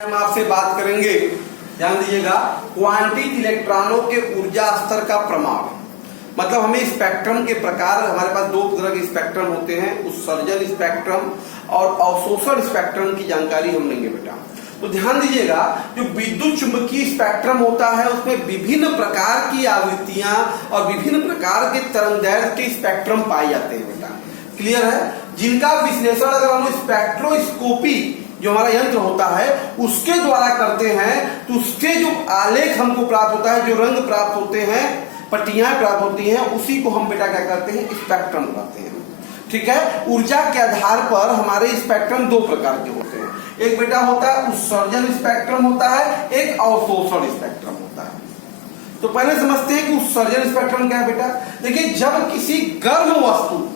हम आपसे बात करेंगे, ध्यान दीजिएगा, क्वांटिक इलेक्ट्रॉनों के ऊर्जा स्तर का प्रमाण। मतलब हमें स्पेक्ट्रम के प्रकार, हमारे पास दो तरह के स्पेक्ट्रम होते हैं, उत्सर्जन स्पेक्ट्रम और अवशोषण स्पेक्ट्रम की जानकारी हम लेंगे बेटा। तो ध्यान दीजिएगा, जो विद्युत चुंबकीय स्पेक्ट्रम होता है उसमें विभिन्न प्रकार की आवृत्तियां और विभिन्न प्रकार के तरंगदैर्घ्य के स्पेक्ट्रम पाए जाते हैं बेटा। क्लियर है? जिनका विश्लेषण अगर हम स्पेक्ट्रोस्कोपी जो हमारा यंत्र होता है उसके द्वारा करते हैं तो उसके जो आलेख हमको प्राप्त होता है, जो रंग प्राप्त होते हैं, पट्टियां प्राप्त होती हैं, उसी को हम बेटा क्या करते हैं, स्पेक्ट्रम कहते हैं। ठीक है? ऊर्जा के आधार पर हमारे स्पेक्ट्रम दो प्रकार के होते हैं। एक बेटा होता है उत्सर्जन स्पेक्ट्रम होता है, एक अवशोषण स्पेक्ट्रम होता है। तो पहले समझते हैं कि उत्सर्जन स्पेक्ट्रम क्या है बेटा। देखिए, जब किसी गर्म वस्तु,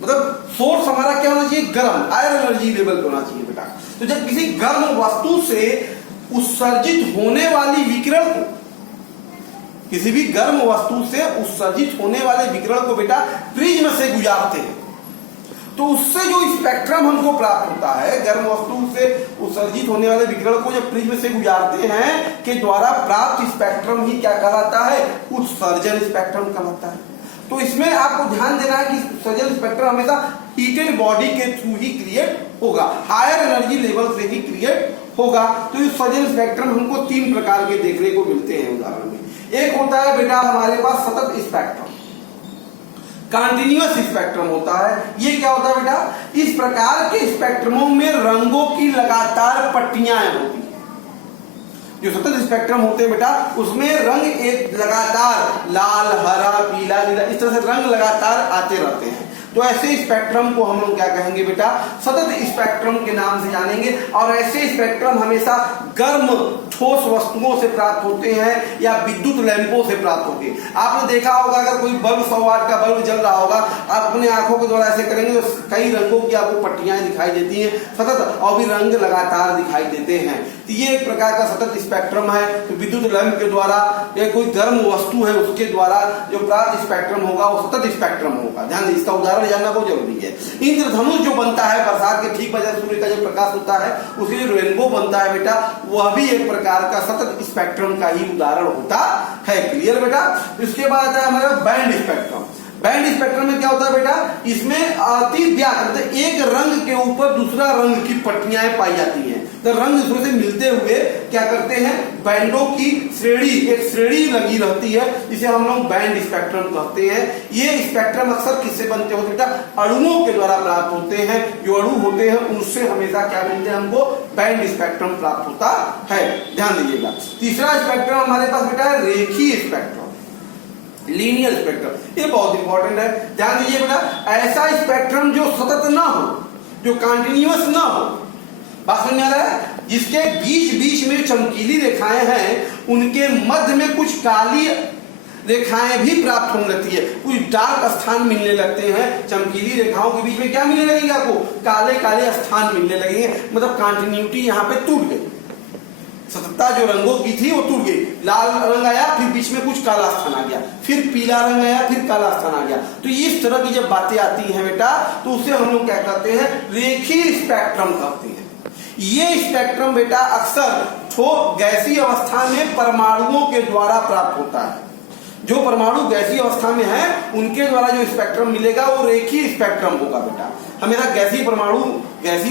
मतलब सोर्स हमारा क्या होना चाहिए, गर्म, हायर एनर्जी लेवल पे होना चाहिए बेटा। तो जब किसी गर्म वस्तु से उत्सर्जित होने वाली विकिरण को, किसी भी गर्म वस्तु से उत्सर्जित होने वाले विकिरण को बेटा प्रिज्म से गुजारते हैं, तो उससे जो स्पेक्ट्रम हमको प्राप्त होता है, गर्म वस्तु से उत्सर्जित होने वाले विकिरण को जब प्रिज्म से गुजारते हैं के द्वारा प्राप्त स्पेक्ट्रम ही क्या कहलाता है, उत्सर्जन स्पेक्ट्रम कहलाता है। तो इसमें आपको ध्यान देना है कि उत्सर्जन स्पेक्ट्रम हमेशा हीटेड बॉडी के थ्रू ही क्रिएट होगा, हायर एनर्जी लेवल से ही क्रिएट होगा। तो उत्सर्जन स्पेक्ट्रम हमको तीन प्रकार के देखने को मिलते हैं उदाहरण में। एक होता है बेटा हमारे पास सतत स्पेक्ट्रम, कंटिन्यूअस स्पेक्ट्रम होता है। ये क्या होता है बेटा, इस प्रकार के स्पेक्ट्रमों में रंगों की लगातार पट्टियां होती हैं। जो सतत स्पेक्ट्रम होते हैं बेटा उसमें रंग एक लगातार लाल, हरा, पीला, नीला, इस तरह से रंग लगातार आते रहते हैं। तो ऐसे स्पेक्ट्रम को हम लोग क्या कहेंगे बेटा, सतत स्पेक्ट्रम के नाम से जानेंगे। और ऐसे स्पेक्ट्रम हमेशा गर्म ठोस वस्तुओं से प्राप्त होते हैं या विद्युत लैंपों से प्राप्त होते हैं। आपने देखा होगा, अगर कोई बल्ब 100 वाट का बल्ब जल रहा होगा, आप अपने आंखों के द्वारा ऐसे करेंगे तो कई रंगों की आपको पट्टियां दिखाई देती हैं सतत, और भी रंग लगातार दिखाई देते हैं। तो ये एक प्रकार का सतत स्पेक्ट्रम है। तो विद्युत लैंप के द्वारा या कोई गर्म वस्तु है उसके द्वारा जो प्राप्त स्पेक्ट्रम होगा वो सतत स्पेक्ट्रम होगा। ध्यान दीजिए, इसका उदाहरण जानना बहुत जरूरी है। इंद्रधनुष जो बनता है बरसात के ठीक बजाय सूर्य का जो प्रकाश होता है उसके जो रेनबो बनता है बेटा, वह भी एक प्रकार का सतत स्पेक्ट्रम का ही उदाहरण होता है। क्लियर बेटा? इसके बाद आता है हमारा बैंड स्पेक्ट्रम। बैंड स्पेक्ट्रम में क्या होता है बेटा, इसमें अति व्याप्त एक रंग के ऊपर दूसरा रंग की पट्टियां पाई जाती हैं। तो रंग दूसरे से मिलते हुए क्या करते हैं, बैंडों की श्रेणी, एक श्रेणी लगी रहती है, जिसे हम लोग बैंड स्पेक्ट्रम कहते हैं। ये स्पेक्ट्रम अक्सर किससे बनते होते बेटा, अणुओं के द्वारा प्राप्त होते हैं। जो अणु होते हैं उनसे हमेशा क्या मिलते हैं, हमको बैंड स्पेक्ट्रम प्राप्त होता है। ध्यान दीजिएगा। तीसरा स्पेक्ट्रम हमारे पास बेटा है रेखीय स्पेक्ट्रम, लीनियर स्पेक्ट्रम। ये बहुत इंपॉर्टेंट है। ध्यान दीजिए बेटा, ऐसा स्पेक्ट्रम जो सतत ना हो, जो कंटिन्यूअस ना हो, बात समझ आ रहा है, जिसके बीच बीच में चमकीली रेखाएं हैं, उनके मध्य में कुछ काली रेखाएं भी प्राप्त होने लगती है, कुछ डार्क स्थान मिलने लगते हैं। चमकीली रेखाओं के बीच में क्या मिलने लगेंगे, आपको काले काले स्थान मिलने लगेंगे। मतलब कंटिन्यूटी यहाँ पे टूट गई, सततता जो रंगों की थी वो टूट गई। लाल रंग आया, फिर बीच में कुछ काला स्थान आ गया, फिर पीला रंग आया, फिर काला स्थान आ गया। तो इस तरह की जब बातें आती हैं बेटा, तो उसे हम लोग क्या कहते हैं, रेखीय स्पेक्ट्रम कहते हैं। ये स्पेक्ट्रम बेटा अक्सर गैसीय अवस्था में परमाणुओं के द्वारा प्राप्त होता है। जो परमाणु गैसीय अवस्था में है उनके द्वारा जो स्पेक्ट्रम मिलेगा वो रेखीय स्पेक्ट्रम होगा बेटा। हमेशा गैसीय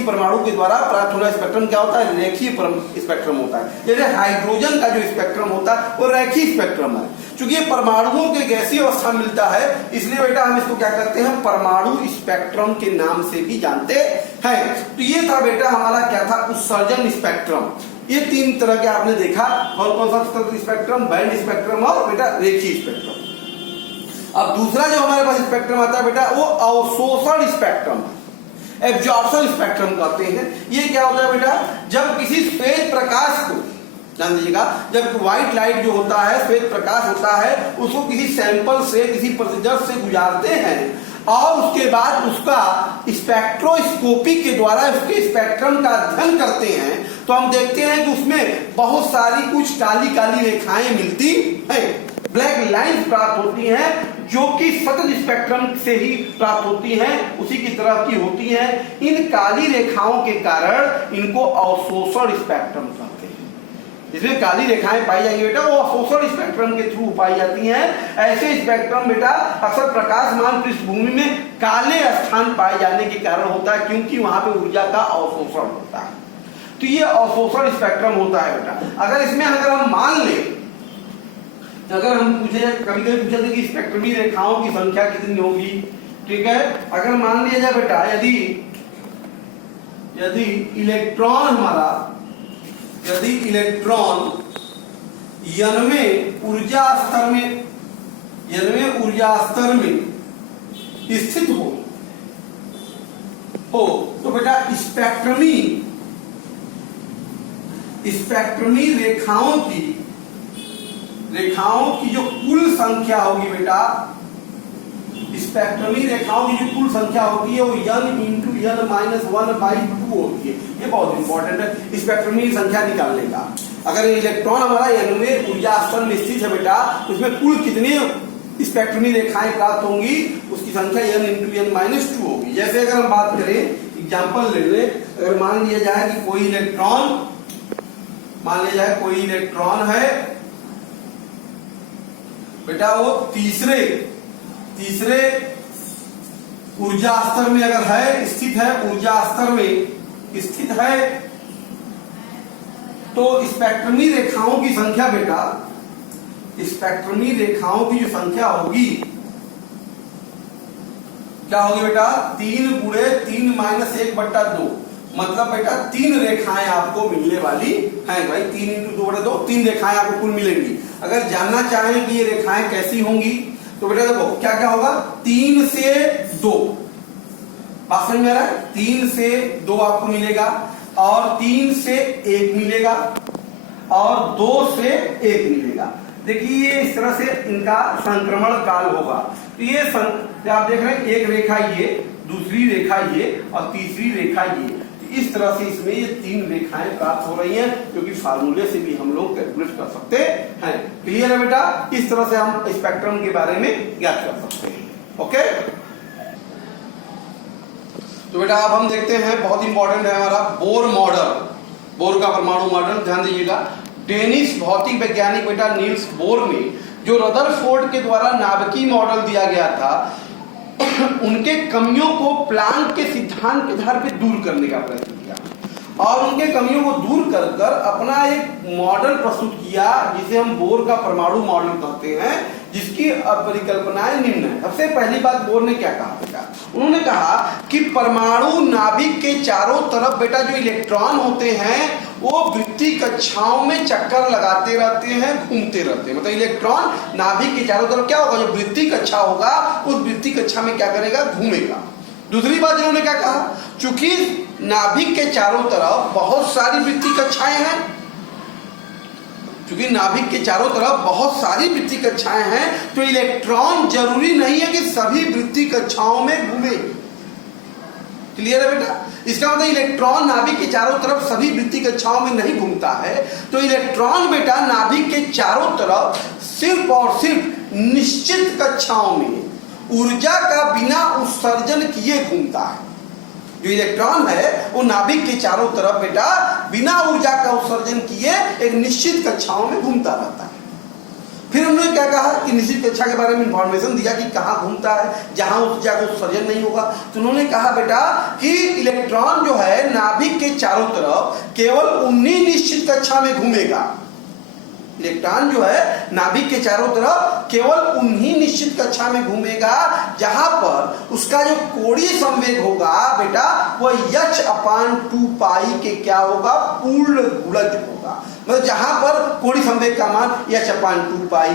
परमाणु के द्वारा प्राप्त होना स्पेक्ट्रम क्या होता है, रेखीय स्पेक्ट्रम होता है। जैसे हाइड्रोजन का जो स्पेक्ट्रम होता है वो रेखीय स्पेक्ट्रम है। क्योंकि ये परमाणुओं के गैसीय अवस्था मिलता है, इसलिए बेटा हम इसको क्या करते हैं, परमाणु स्पेक्ट्रम के नाम से भी जानते हैं। तो ये था बेटा हमारा क्या था, उत्सर्जन स्पेक्ट्रम। ये तीन तरह के आपने देखा, कौन सा स्पेक्ट्रम, बैंड स्पेक्ट्रम और बेटा रेखीय स्पेक्ट्रम। अब दूसरा जो हमारे पास स्पेक्ट्रम आता है बेटा वो अवशोषण स्पेक्ट्रम, एब्जॉर्प्शन स्पेक्ट्रम कहते हैं। ये क्या होता है बेटा, जब किसी श्वेत प्रकाश को, ध्यान दीजिएगा, जब व्हाइट लाइट जो होता है, श्वेत प्रकाश होता है, उसको किसी सैंपल से, किसी प्रतिदर्श से गुजारते हैं और उसके बाद उसका स्पेक्ट्रोस्कोपी के द्वारा उसके स्पेक्ट्रम का अध्ययन करते हैं, तो हम देखते हैं कि उसमें बहुत सारी कुछ काली काली रेखाएं मिलती हैं, ब्लैक लाइंस प्राप्त होती हैं, जो कि सतत स्पेक्ट्रम से ही प्राप्त होती हैं, उसी की तरह की होती हैं। इन काली रेखाओं के कारण इनको अवशोषण स्पेक्ट्रम कहते हैं। जिसमें काली रेखाएं पाई जाएंगी बेटा, वो अवशोषण स्पेक्ट्रम के थ्रू पाई जाती हैं। ऐसे स्पेक्ट्रम बेटा अक्सर प्रकाशमान पृष्ठभूमि में काले स्थान पाए जाने के कारण होता है, क्योंकि वहां पे ऊर्जा का अवशोषण होता है। तो ये अवशोषण स्पेक्ट्रम होता है बेटा। अगर इसमें हम मान लें, अगर हम पूछे, कभी कभी पूछे थे कि स्पेक्ट्रमी रेखाओं की संख्या कितनी होगी, ठीक है। अगर मान लिया जाए बेटा, यदि इलेक्ट्रॉन हमारा, यदि इलेक्ट्रॉन 90 ऊर्जा स्तर में स्थित हो तो बेटा स्पेक्ट्रमी रेखाओं की जो कुल संख्या होगी बेटा, स्पेक्ट्रमी रेखाओं की जो कुल संख्या होती है वो n इंटू n माइनस 1/2 होती है। ये बहुत इंपॉर्टेंट है स्पेक्ट्रमी संख्या निकालने का। अगर इलेक्ट्रॉन हमारा 90 ऊर्जा स्तर में स्थित है बेटा, तो उसमें कुल कितनी स्पेक्ट्रमी रेखाएं प्राप्त होंगी, उसकी संख्या n इंटू n माइनस 2 होगी। जैसे अगर हम बात करें, एग्जाम्पल ले लें, अगर मान लिया जाए कि कोई इलेक्ट्रॉन है बेटा, वो तीसरे ऊर्जा स्तर में अगर है, स्थित है, ऊर्जा स्तर में स्थित है, तो स्पेक्ट्रमी रेखाओं की संख्या बेटा, स्पेक्ट्रमी रेखाओं की जो संख्या होगी क्या होगी बेटा, 3 गुणे 3 माइनस 1/2। मतलब बेटा 3 रेखाएं आपको मिलने वाली हैं भाई, 3 इंटू 2/2, 3 रेखाएं आपको कुल मिलेंगी। अगर जानना चाहें कि ये रेखाएं कैसी होंगी, तो बेटा देखो क्या क्या होगा, 3 से 2, बात समझ में आ रहा है, 3 से 2 आपको मिलेगा, और 3 से 1 मिलेगा, और 2 से 1 मिलेगा। देखिए ये इस तरह से इनका संक्रमण काल होगा। तो ये आप देख रहे हैं, एक रेखा ये, दूसरी रेखा ये, और तीसरी रेखा ये। इस तरह से इसमें ये 3 रेखाएं प्राप्त हो रही हैं, जो कि फार्मूले से भी हम लोग कैलकुलेट कर सकते हैं। क्लियर है बेटा? इस तरह से हम स्पेक्ट्रम के बारे में ज्ञात कर सकते हैं। ओके, तो बेटा अब हम देखते हैं, बहुत इंपॉर्टेंट है हमारा बोर मॉडल, बोर का परमाणु मॉडल। ध्यान दीजिएगा, डेनिश भौतिक वैज्ञानिक बेटा नील्स बोर ने जो रदरफोर्ड के द्वारा नाभिकीय मॉडल दिया गया था, उनके कमियों को प्लांक के सिद्धांत के आधार पर दूर करने का प्रयत्न किया, और उनके कमियों को दूर कर कर अपना एक मॉडल प्रस्तुत किया, जिसे हम बोर का परमाणु मॉडल कहते हैं, जिसकी परिकल्पनाएं निम्न है। सबसे पहली बात बोर ने क्या कहा बेटा, उन्होंने कहा कि परमाणु नाभिक के चारों तरफ बेटा जो इलेक्ट्रॉन होते हैं वो वृत्तीय कक्षाओं में चक्कर लगाते रहते हैं, घूमते रहते हैं। मतलब इलेक्ट्रॉन नाभिक के चारों तरफ क्या होगा, जो वृत्तीय कक्षा होगा उस वृत्तीय कक्षा में क्या करेगा, घूमेगा। दूसरी बात इन्होंने क्या कहा, चूंकि नाभिक के चारों तरफ बहुत सारी वृत्तीय कक्षाएं हैं, क्योंकि नाभिक के चारों तरफ बहुत सारी वृत्तीय कक्षाएं हैं, तो इलेक्ट्रॉन जरूरी नहीं है कि सभी वृत्तीय कक्षाओं में घूमे। क्लियर है बेटा? इसका मतलब इलेक्ट्रॉन नाभिक के चारों तरफ सभी वृत्तीय कक्षाओं में नहीं घूमता है। तो इलेक्ट्रॉन बेटा नाभिक के चारों तरफ सिर्फ और सिर्फ निश्चित कक्षाओं में ऊर्जा का बिना उत्सर्जन किए घूमता है। जो इलेक्ट्रॉन है वो नाभिक के चारों तरफ बेटा बिना ऊर्जा का उत्सर्जन किए एक निश्चित कक्षाओं में घूमता रहता है। फिर उन्होंने क्या कहा कि निश्चित कक्षा के बारे में इंफॉर्मेशन दिया कि कहाँ घूमता है, जहां ऊर्जा का उत्सर्जन नहीं होगा। तो उन्होंने कहा बेटा कि इलेक्ट्रॉन जो है नाभिक के चारों तरफ केवल उन्हीं निश्चित कक्षा में घूमेगा। इलेक्ट्रॉन जो है नाभिक के चारों तरफ केवल उन्हीं निश्चित कक्षा में घूमेगा जहां पर उसका जो कोणीय संवेग होगा बेटा वह h/2 पाई के क्या होगा, पूर्ण गुणज होगा। मतलब जहां पर कोणीय संवेग का मान h/2 पाई,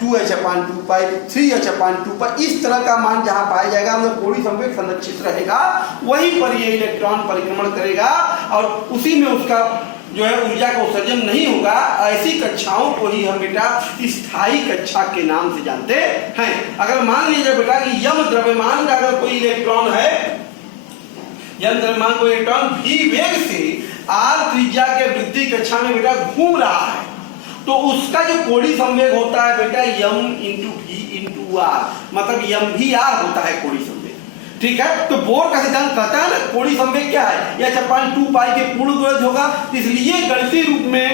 2h/2 पाई, 3h/2 पाई, इस तरह का मान जहां पाया जाएगा, मतलब कोणीय संवेग संरक्षित रहेगा, वहीं पर ये इलेक्ट्रॉन परिक्रमण करेगा और उसी में उसका जो है ऊर्जा का उत्सर्जन नहीं होगा। ऐसी कक्षाओं को ही हम बेटा स्थायी कक्षा के नाम से जानते हैं। अगर मान लीजिए बेटा कि यम द्रव्यमान का अगर कोई इलेक्ट्रॉन है, यम द्रव्यमान कोई इलेक्ट्रॉन v वेग से r त्रिज्या के वृत्तीय कक्षा में बेटा घूम रहा है, तो उसका जो कोणीय संवेग होता है बेटा m into v into R, मतलब mvr होता है कोणीय संवेग। ठीक है, तो बोर का सिद्धांत कहता है ना कोणीय संवेग क्या है, यह 2 पाई के पूर्ण गुणज होगा। इसलिए गणितीय रूप में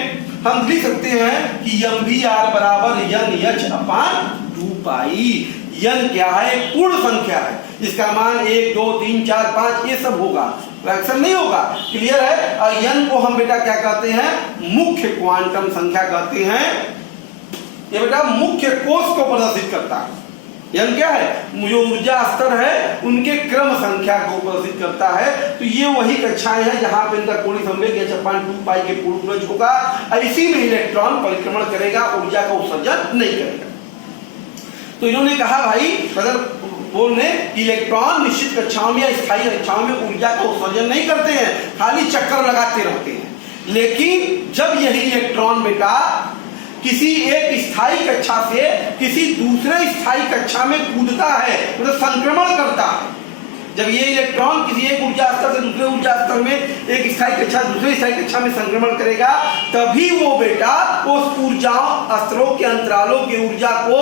हम लिख सकते हैं कि mvr बराबर n h अपान 2 पाई। n क्या है, पूर्ण संख्या है, इसका मान 1 2 3 4 5 ये सब होगा, फ्रैक्शन नहीं होगा। क्लियर है। और n को हम बेटा क्या कहते हैं, मुख्य क्वांटम संख्या कहते हैं। ये बेटा मुख्य कोश को प्रदर्शित करता है। n क्या है, जो ऊर्जा स्तर है उनके क्रम संख्या को प्रदर्शित करता है। तो ये वही कक्षाएं हैं जहां पे इनका कोणीय संवेग h/2 पाई के पूर्ण गुणज होगा और इसी में इलेक्ट्रॉन परिक्रमण करेगा, ऊर्जा का उत्सर्जन नहीं करेगा। तो इन्होंने कहा भाई अगर बोलने इलेक्ट्रॉन निश्चित कक्षाओं में या स्थायी कक्षाओं में ऊर्जा का उत्सर्जन नहीं करते हैं, खाली चक्कर लगाते रहते हैं। लेकिन जब यही इलेक्ट्रॉन बेटा किसी एक स्थायी कक्षा से किसी दूसरे स्थायी कक्षा में कूदता है, मतलब संक्रमण करता है, जब ये इलेक्ट्रॉन किसी एक ऊर्जा स्तर से दूसरे ऊर्जा स्तर में एक स्थायी कक्षा दूसरे स्थायी कक्षा में संक्रमण करेगा, तभी वो बेटा उस ऊर्जा स्तरों के अंतरालों की ऊर्जा को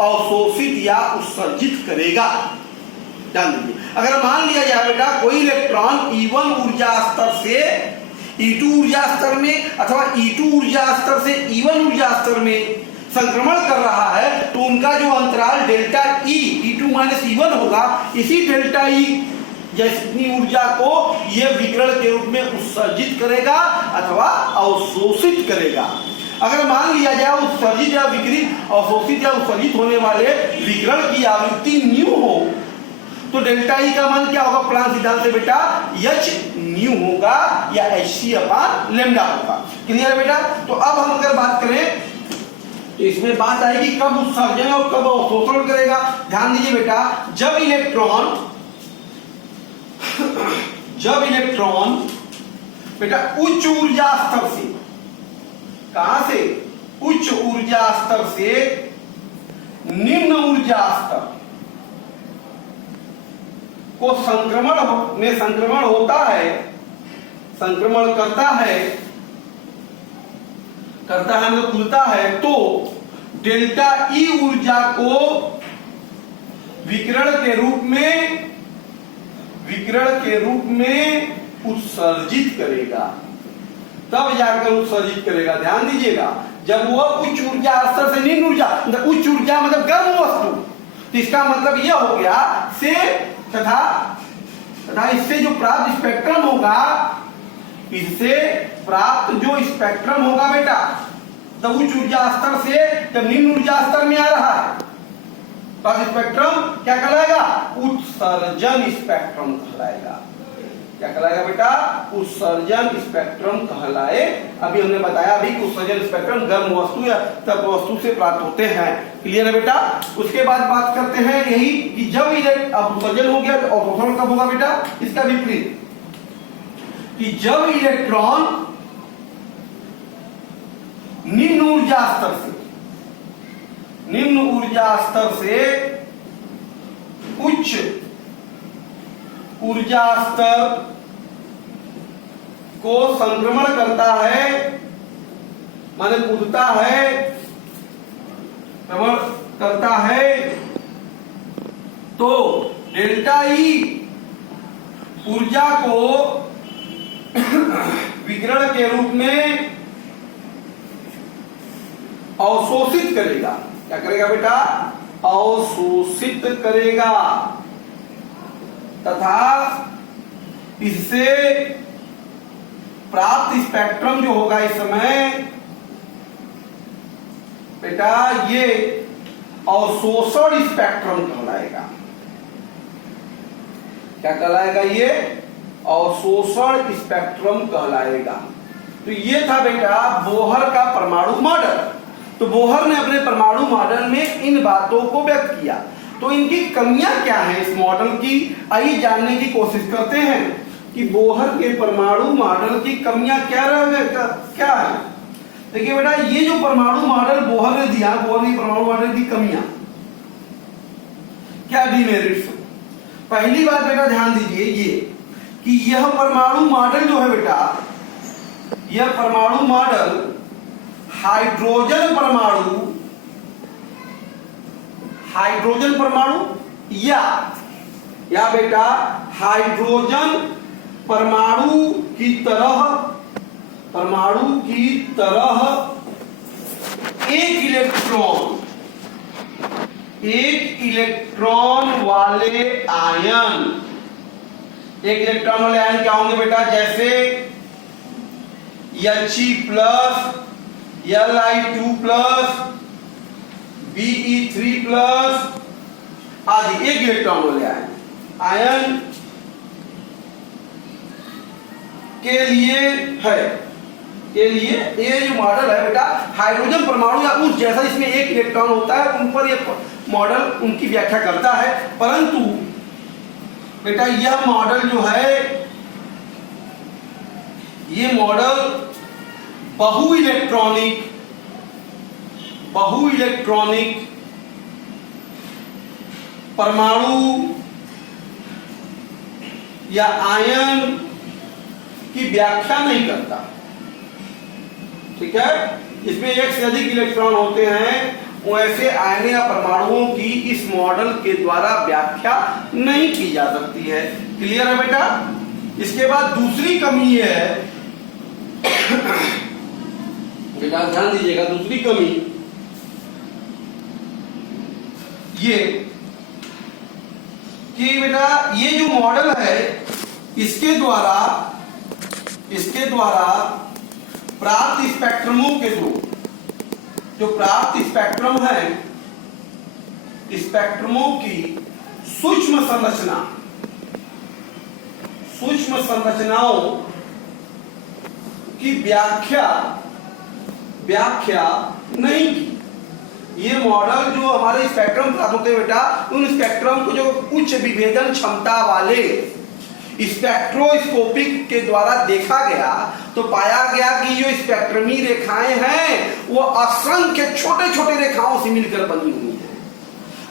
अवशोषित या उत्सर्जित करेगा। ध्यान दीजिए, अगर मान लिया जाए बेटा कोई इलेक्ट्रॉन E1 ऊर्जा स्तर से E2 ऊर्जा स्तर में अथवा E2 ऊर्जा स्तर से E1 ऊर्जा स्तर में संक्रमण कर रहा है, तो उनका जो अंतराल delta E E2 minus E1 होगा, इसी डेल्टा E जैसी ऊर्जा को यह विकिरण के रूप में उत्सर्जित करेगा अथवा अवशोषित करेगा। अगर मान लिया जाए उत्सर्जित या विकिरित अवशोषित या उत्सर्जित होने वाले विकिरण की आवृत्ति न्यू हो, तो डेल्टा ई का मान क्या होगा, प्लांक सिद्धांत से बेटा h न्यू होगा या hc अपान लैम्डा होगा। क्लियर है बेटा। तो अब हम अगर बात करें तो इसमें बात आएगी कब उत्सर्जन और कब अवशोषण करेगा। ध्यान दीजिए बेटा, जब इलेक्ट्रॉन बेटा उच्च ऊर्जा स्तर से, कहां से, उच्च ऊर्जा स्तर से निम्न ऊर्जा स्तर को संक्रमण होता है, संक्रमण करता है मतलब खुलता है, तो डेल्टा ई ऊर्जा को विकिरण के रूप में उत्सर्जित करेगा, तब जाकर उत्सर्जित करेगा। ध्यान दीजिएगा, जब वो उच्च ऊर्जा स्तर से निम्न ऊर्जा, मतलब उच्च ऊर्जा मतलब गर्म वस्तु, तो इसका मतलब यह हो गया से तथा इससे जो प्राप्त स्पेक्ट्रम होगा, इससे प्राप्त जो स्पेक्ट्रम होगा बेटा, तब उच्च ऊर्जा स्तर से जब निम्न ऊर्जा स्तर में आ रहा है, तो स्पेक्ट्रम क्या कहलाएगा, उत्सर्जन स्पेक्ट्रम कहलाएगा। क्या कहलाएगा बेटा, उत्सर्जन स्पेक्ट्रम कहलाए। अभी हमने बताया अभी कि उत्सर्जन स्पेक्ट्रम गर्म वस्तु या तप वस्तु से प्राप्त होते हैं। क्लियर है बेटा। उसके बाद बात करते हैं यही कि जब अब उत्सर्जन हो गया तो अवशोषण कब होगा बेटा, इसका विपरीत, कि जब इलेक्ट्रॉन निम्न ऊर्जा स्तर से उच्च ऊर्जा स्तर को संक्रमण करता है, माने कूदता है, करता है, तो डेल्टा ई ऊर्जा को विकिरण के रूप में अवशोषित करेगा। क्या करेगा बेटा, अवशोषित करेगा, तथा इससे प्राप्त स्पेक्ट्रम जो होगा इस समय बेटा ये अवशोषण स्पेक्ट्रम कहलाएगा। क्या कहलाएगा, ये अवशोषण स्पेक्ट्रम कहलाएगा। तो ये था बेटा बोहर का परमाणु मॉडल। तो बोहर ने अपने परमाणु मॉडल में इन बातों को व्यक्त किया। तो इनकी कमियां क्या हैं इस मॉडल की, आइए जानने की कोशिश करते हैं कि बोहर के परमाणु मॉडल की कमियां क्या है। देखिए बेटा, ये जो परमाणु मॉडल बोहर ने दिया, बोहर ने परमाणु मॉडल की कमियां क्या, डिमेरिट्स। पहली बात बेटा ध्यान दीजिए ये कि यह परमाणु मॉडल जो है बेटा, यह परमाणु मॉडल हाइड्रोजन परमाणु या बेटा हाइड्रोजन परमाणु की तरह एक इलेक्ट्रॉन वाले आयन क्या होंगे बेटा? जैसे He+, Li2+, Be3+ आदि एक इलेक्ट्रॉन वाले आयन के लिए ये जो मॉडल है बेटा हाइड्रोजन परमाणु या उस जैसा जिसमें एक इलेक्ट्रॉन होता है, उन पर ये मॉडल उनकी व्याख्या करता है। परंतु बेटा यह मॉडल जो है, ये मॉडल बहु इलेक्ट्रॉनिक परमाणु या आयन की व्याख्या नहीं करता। ठीक है, इसमें एक से अधिक इलेक्ट्रॉन होते हैं, वैसे आयन या परमाणुओं की इस मॉडल के द्वारा व्याख्या नहीं की जा सकती है। क्लियर है बेटा? इसके बाद दूसरी कमी है बेटा, ध्यान दीजिएगा, दूसरी कमी ये कि बेटा ये जो मॉडल है इसके द्वारा प्राप्त स्पेक्ट्रमों के जो प्राप्त स्पेक्ट्रम है, स्पेक्ट्रमों की सूक्ष्म संरचनाओं की व्याख्या नहीं की। ये मॉडल जो हमारे स्पेक्ट्रम प्राप्त होते हैं बेटा, उन स्पेक्ट्रम को जो उच्च विभेदन क्षमता वाले स्पेक्ट्रोस्कोपिक के द्वारा देखा गया तो पाया गया कि जो स्पेक्ट्रमी रेखाएं हैं वो असंख्य छोटे छोटे रेखाओं से मिलकर बनी हुई है।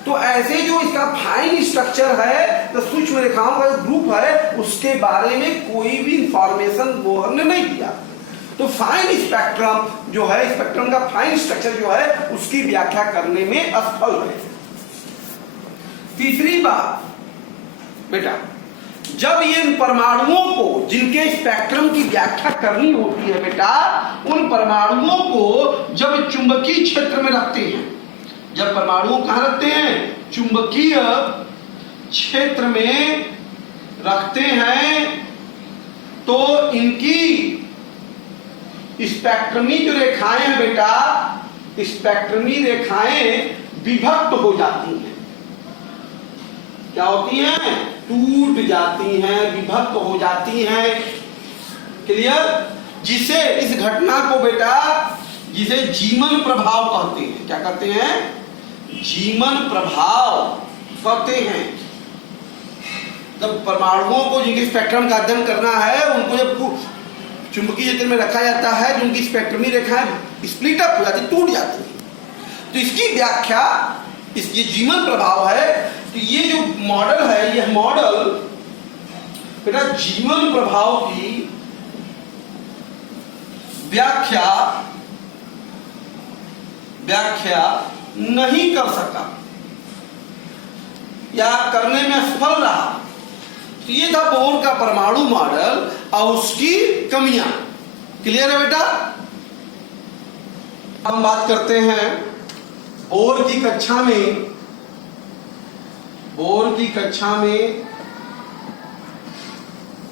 तो ऐसे जो इसका फाइन स्ट्रक्चर है, तो सूक्ष्म रेखाओं का जो ग्रुप है, उसके बारे में कोई भी इंफॉर्मेशन बोहर ने नहीं दिया। तो फाइन स्पेक्ट्रम जो है, स्पेक्ट्रम का फाइन स्ट्रक्चर जो है, उसकी व्याख्या करने में असफल रहे। तीसरी बात बेटा, जब ये परमाणुओं को जिनके स्पेक्ट्रम की व्याख्या करनी होती है बेटा, उन परमाणुओं को जब चुंबकीय क्षेत्र में रखते हैं, जब परमाणु कहां रखते हैं? चुंबकीय क्षेत्र में रखते हैं, तो इनकी स्पेक्ट्रमी जो रेखाएं हैं बेटा, स्पेक्ट्रमी रेखाएं विभक्त हो जाती हैं। क्या होती हैं? टूट जाती हैं, विभक्त हो जाती हैं। क्लियर? जिसे इस घटना को बेटा जिसे जीमन प्रभाव कहते हैं। क्या कहते हैं? जीमन प्रभाव कहते हैं। जब परमाणुओं को जिनके स्पेक्ट्रम का अध्ययन करना है, उनको जब चुंबकीय क्षेत्र में रखा जाता है, तो उनकी स्पेक्ट्रमी रेखाएं स्प्लिट अप हो जाती, टूट जाती है। तो इसकी व्याख्या ये जीमन प्रभाव है। तो ये जो मॉडल है, यह मॉडल बेटा जीमन प्रभाव की व्याख्या नहीं कर सका या करने में असफल रहा। तो ये था बोर का परमाणु मॉडल और उसकी कमियां। क्लियर है बेटा? हम बात करते हैं बोर की कक्षा में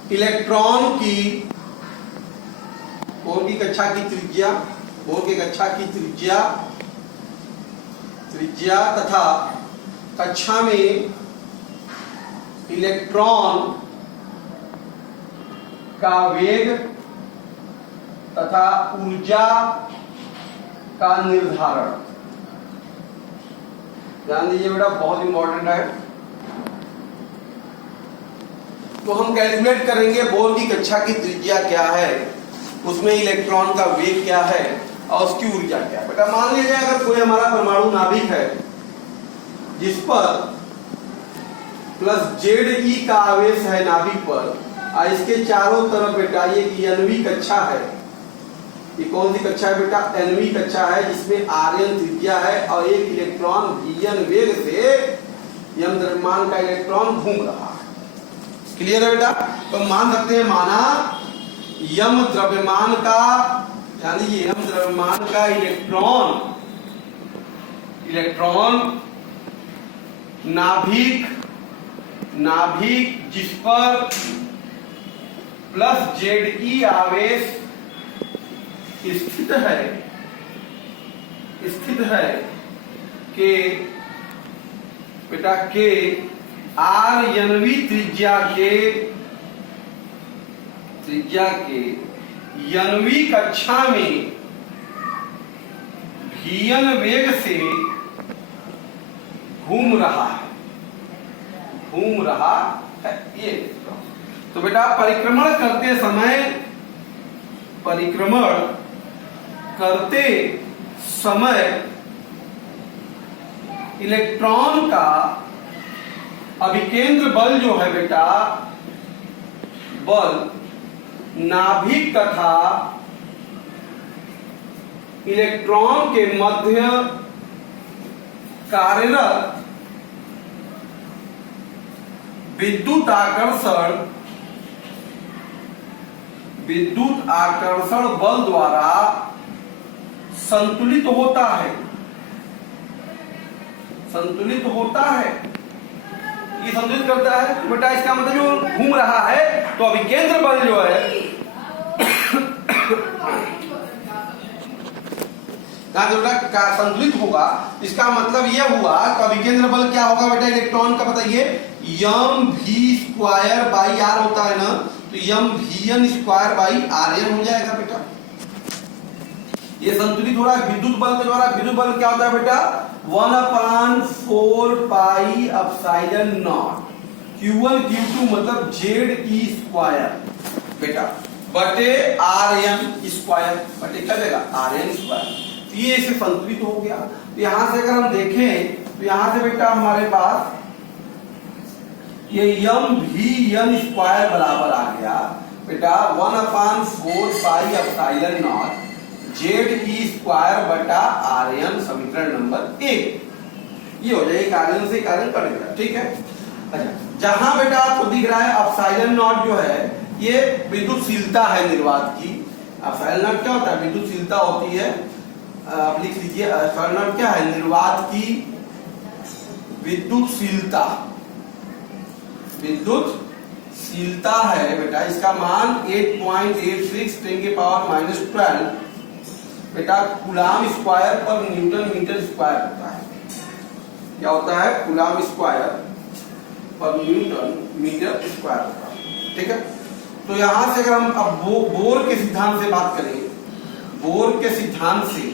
इलेक्ट्रॉन की बोर की कक्षा की त्रिज्या तथा कक्षा में इलेक्ट्रॉन का वेग तथा ऊर्जा का निर्धारण। ध्यान दीजिए बेटा, बहुत इंपॉर्टेंट है। तो हम कैलकुलेट करेंगे बोर की कक्षा की त्रिज्या क्या है, उसमें इलेक्ट्रॉन का वेग क्या है और उसकी ऊर्जा क्या है। बेटा मान लीजिए अगर कोई हमारा परमाणु नाभिक है जिस पर +Ze का आवेश है नाभिक पर, और इसके चारों तरफ बेटा ये NV कक्षा है, ये कौन सी कक्षा है बेटा? nवीं कक्षा है, जिसमें आर्यन त्रिज्या है और एक इलेक्ट्रॉन vn वेग से यम द्रव्यमान का इलेक्ट्रॉन घूम रहा है। क्लियर है बेटा? तो मान सकते हैं, माना यम द्रव्यमान का, यानी यम द्रव्यमान का इलेक्ट्रॉन नाभिक जिस पर प्लस Ze आवेश स्थित है के बेटा के आर्यनवी त्रिज्या के यनवी कक्षा में vn वेग से घूम रहा है ये। तो बेटा परिक्रमण करते समय इलेक्ट्रॉन का अभिकेंद्र बल जो है बेटा, बल नाभिक तथा इलेक्ट्रॉन के मध्य कार्यरत विद्युत आकर्षण बल द्वारा संतुलित होता है। ये संतुलित करता है। तो बेटा इसका मतलब जो घूम रहा है, तो अभिकेंद्र बल जो है का संतुलित होगा। इसका मतलब यह हुआ कि अभिकेंद्र बल क्या होगा बेटा इलेक्ट्रॉन का, बताइए? M v square by r होता है ना, तो m v n square by r n हो जाएगा बेटा। ये संतुलित हो रहा है विद्युत बल के द्वारा। विद्युत बल क्या होता है बेटा? 1/4 pi epsilon not Q1 Q2 मतलब Ze स्क्वायर बेटा बटे Rn स्क्वायर बटे क्या देगा? Rn square. ये इसे संतुलित हो गया। तो यहां से अगर हम देखें तो यहां से बेटा हमारे पास ये यम भी एन स्क्वायर बराबर आ गया बेटा 1/4 pi epsilon not Ze square बटा Rn, समीकरण नंबर 1। ये हो जाएगा कारण से कारण कट गया। ठीक है। अच्छा, जहां बेटा आपको दिख रहा है एप्सिलॉन नॉट जो है ये विद्युतशीलता है निर्वात की। एप्सिलॉन नॉट क्या होता है? विद्युतशीलता होती है। आप लिख लीजिए एप्सिलॉन नॉट क्या है? निर्वात की विद्युतशीलता है बेटा। इसका मान 8.86 10⁻⁻12 बेटा कूलाम स्क्वायर पर न्यूटन मीटर स्क्वायर होता है। क्या होता है? कूलाम स्क्वायर पर न्यूटन मीटर स्क्वायर होता है। ठीक है। तो यहां से अगर हम अब बोर के सिद्धांत से बात करें, बोर के सिद्धांत से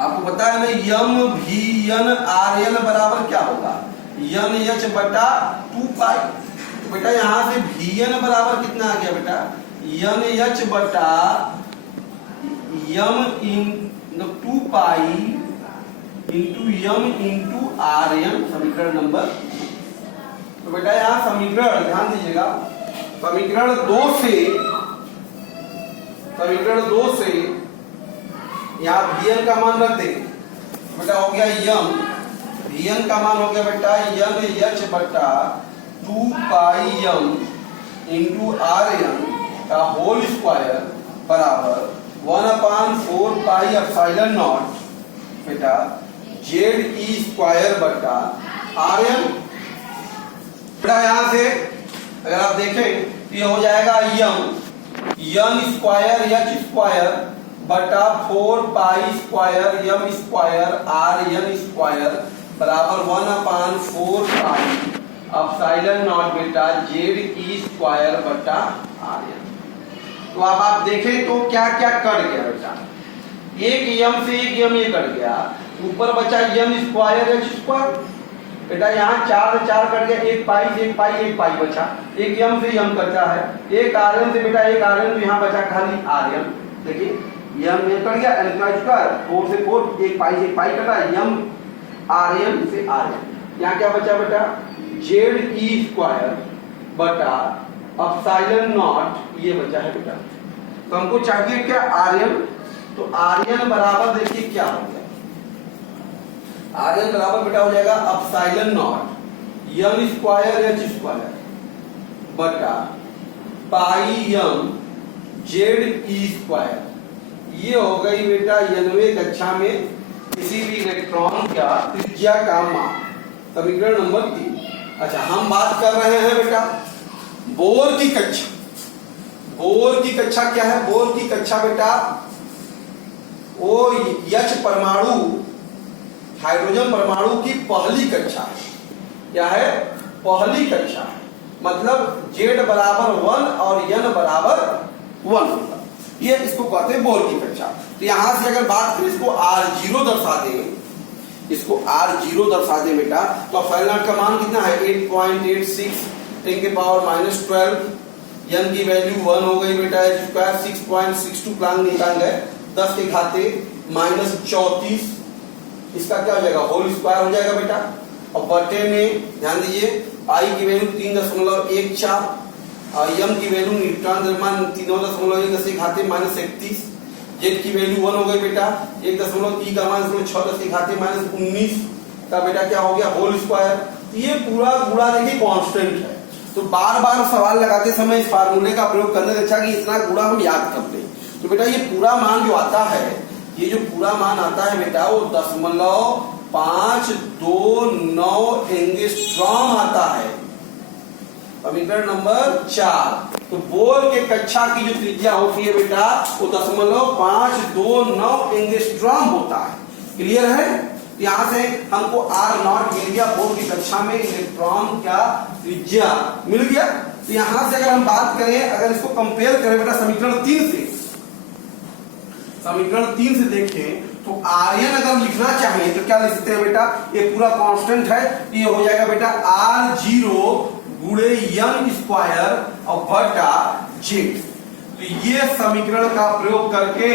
आपको पता है ना यम भी एन आर एन बराबर क्या होगा? एन एच बटा 2 पाई। तो बेटा यहां से भी एन बराबर कितना आ गया बेटा? एन एच बटा m in 2 pi into m into r n, समीकरण नंबर। तो बेटा यहां समीकरण ध्यान दीजिएगा, समीकरण 2 से यहाँ Vn का मान रख देंगे बेटा। हो गया यम Vn का मान हो गया बेटा यन एच बटा 2 पाई यम इंटू आर एन का होल स्क्वायर बराबर 1/4 पाई एप्सिलॉन नॉट बेटा Ze स्क्वायर बटा आर एन। बेटा यहाँ से अगर आप देखें तो ये हो जाएगा यन स्क्वायर एच स्क्वायर बटा 4 pi square m square r n square बराबर 1/4 पाई एप्सिलॉन नॉट बेटा Ze स्क्वायर बटा आर एन। तो अब आप देखें तो क्या क्या कट गया बेटा? एक यम से एक यम ये कट गया, ऊपर बचा यम स्क्वायर एच स्क्वायर बेटा। यहाँ 4 से 4 कट गया, एक पाई बचा। एक यम से यम कटा है, एक आर एन से बेटा एक आर एन, तो यहाँ बचा खाली आर एन। देखिए यम ये कट गया एन स्क्वायर 4 से 4, एक पाई कटा, यम आर एन से आर एन। यहाँ क्या बचा बेटा? Ze स्क्वायर बटा एप्सिलॉन नॉट ये बचा है बेटा। तो हमको चाहिए क्या आर्यन, तो आर्यन बराबर देखिए क्या हो गया, आर्यन बराबर बेटा हो जाएगा epsilon not N square H square बटा पाई यम जेड ई स्क्वायर। ये हो गई बेटा 91 कक्षा में किसी भी इलेक्ट्रॉन का त्रिज्या का मान, समीकरण नंबर 3। अच्छा, हम बात कर रहे हैं बेटा बोर की कक्षा। बोर की कक्षा क्या है? बोर की कक्षा बेटा वो H परमाणु, हाइड्रोजन परमाणु की पहली कक्षा है। क्या है? पहली कक्षा है, मतलब Z बराबर 1 और N बराबर 1 होगा। ये इसको कहते हैं बोर की कक्षा। तो यहां से अगर बात करें इसको R0 दर्शा दें, इसको R0 दर्शा दें बेटा, तो अपसाइलन का मान कितना है? 8.86 10 के पावर -12। N की वैल्यू 1 हो गई बेटा, h स्क्वायर 6.62 प्लांक निकाल गए, 10 के घाते -34, इसका क्या हो जाएगा? होल स्क्वायर हो जाएगा बेटा। और बटे में ध्यान दीजिए पाई की वैल्यू 3.14 और m की वैल्यू न्यूटन द्रव्यमान 3.1 10 के घाते -31, z की वैल्यू 1 हो गई बेटा, 1.3 का मान 6 10 के घाते -19 का बेटा क्या हो गया? Whole square. ये पूरा गुणा देखिए कांस्टेंट है, तो बार बार सवाल लगाते समय इस फार्मूले का प्रयोग करने से अच्छा कि इतना गुणा हम याद कर लें। तो बेटा ये पूरा मान जो आता है, ये जो पूरा मान आता है बेटा वो 0.529 एंगस्ट्रॉम आता है, समीकरण नंबर 4। तो बोर के कक्षा की जो त्रिज्या होती है बेटा वो 0.529 एंगस्ट्रॉम होता है। क्लियर है? यहां से हमको R0 मिल गया, बोर की कक्षा में इलेक्ट्रॉन का त्रिज्या मिल गया। तो यहां से अगर हम बात करें, अगर इसको कंपेयर करें बेटा समीकरण 3 से, समीकरण 3 से देखें तो आर्यन अगर लिखना चाहें तो क्या लिख सकते हैं बेटा? ये पूरा कांस्टेंट है, ये हो जाएगा बेटा R0 गुणे यन स्क्वायर और बटा जेड। तो ये समीकरण का प्रयोग करके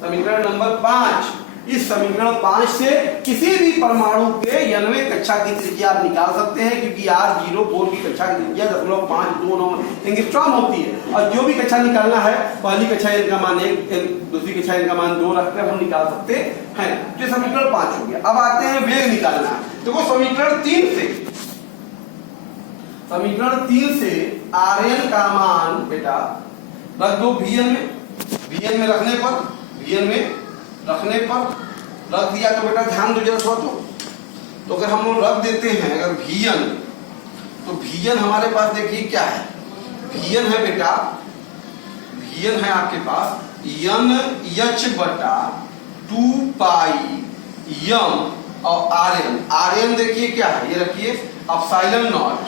समीकरण नंबर 5, इस समीकरण 5 से किसी भी परमाणु के 91 कक्षा की त्रिज्या आप निकाल सकते हैं, क्योंकि R0 बोर की कक्षा की त्रिज्या 0.529 एंगस्ट्रॉम होती है। और जो भी कक्षा निकालना है, पहली कक्षा इनका मान 1, दूसरी कक्षा इनका मान 2 रखकर हम निकाल सकते हैं। तो समीकरण 5 हो गया। अब आते हैं वेग निकालना। देखो समीकरण 3 से, समीकरण 3 से Rn का मान बेटा रख दो Vn में, Vn में रखने पर, Vn में रखने पर रख दिया तो बेटा ध्यान दो जरा थोड़ा। तो अगर हम लोग रख देते हैं अगर Vn, तो Vn हमारे पास देखिए क्या है? Vn है बेटा, Vn है आपके पास NH बटा 2 पाई यम और Rn। Rn देखिए क्या है? ये रखिए epsilon not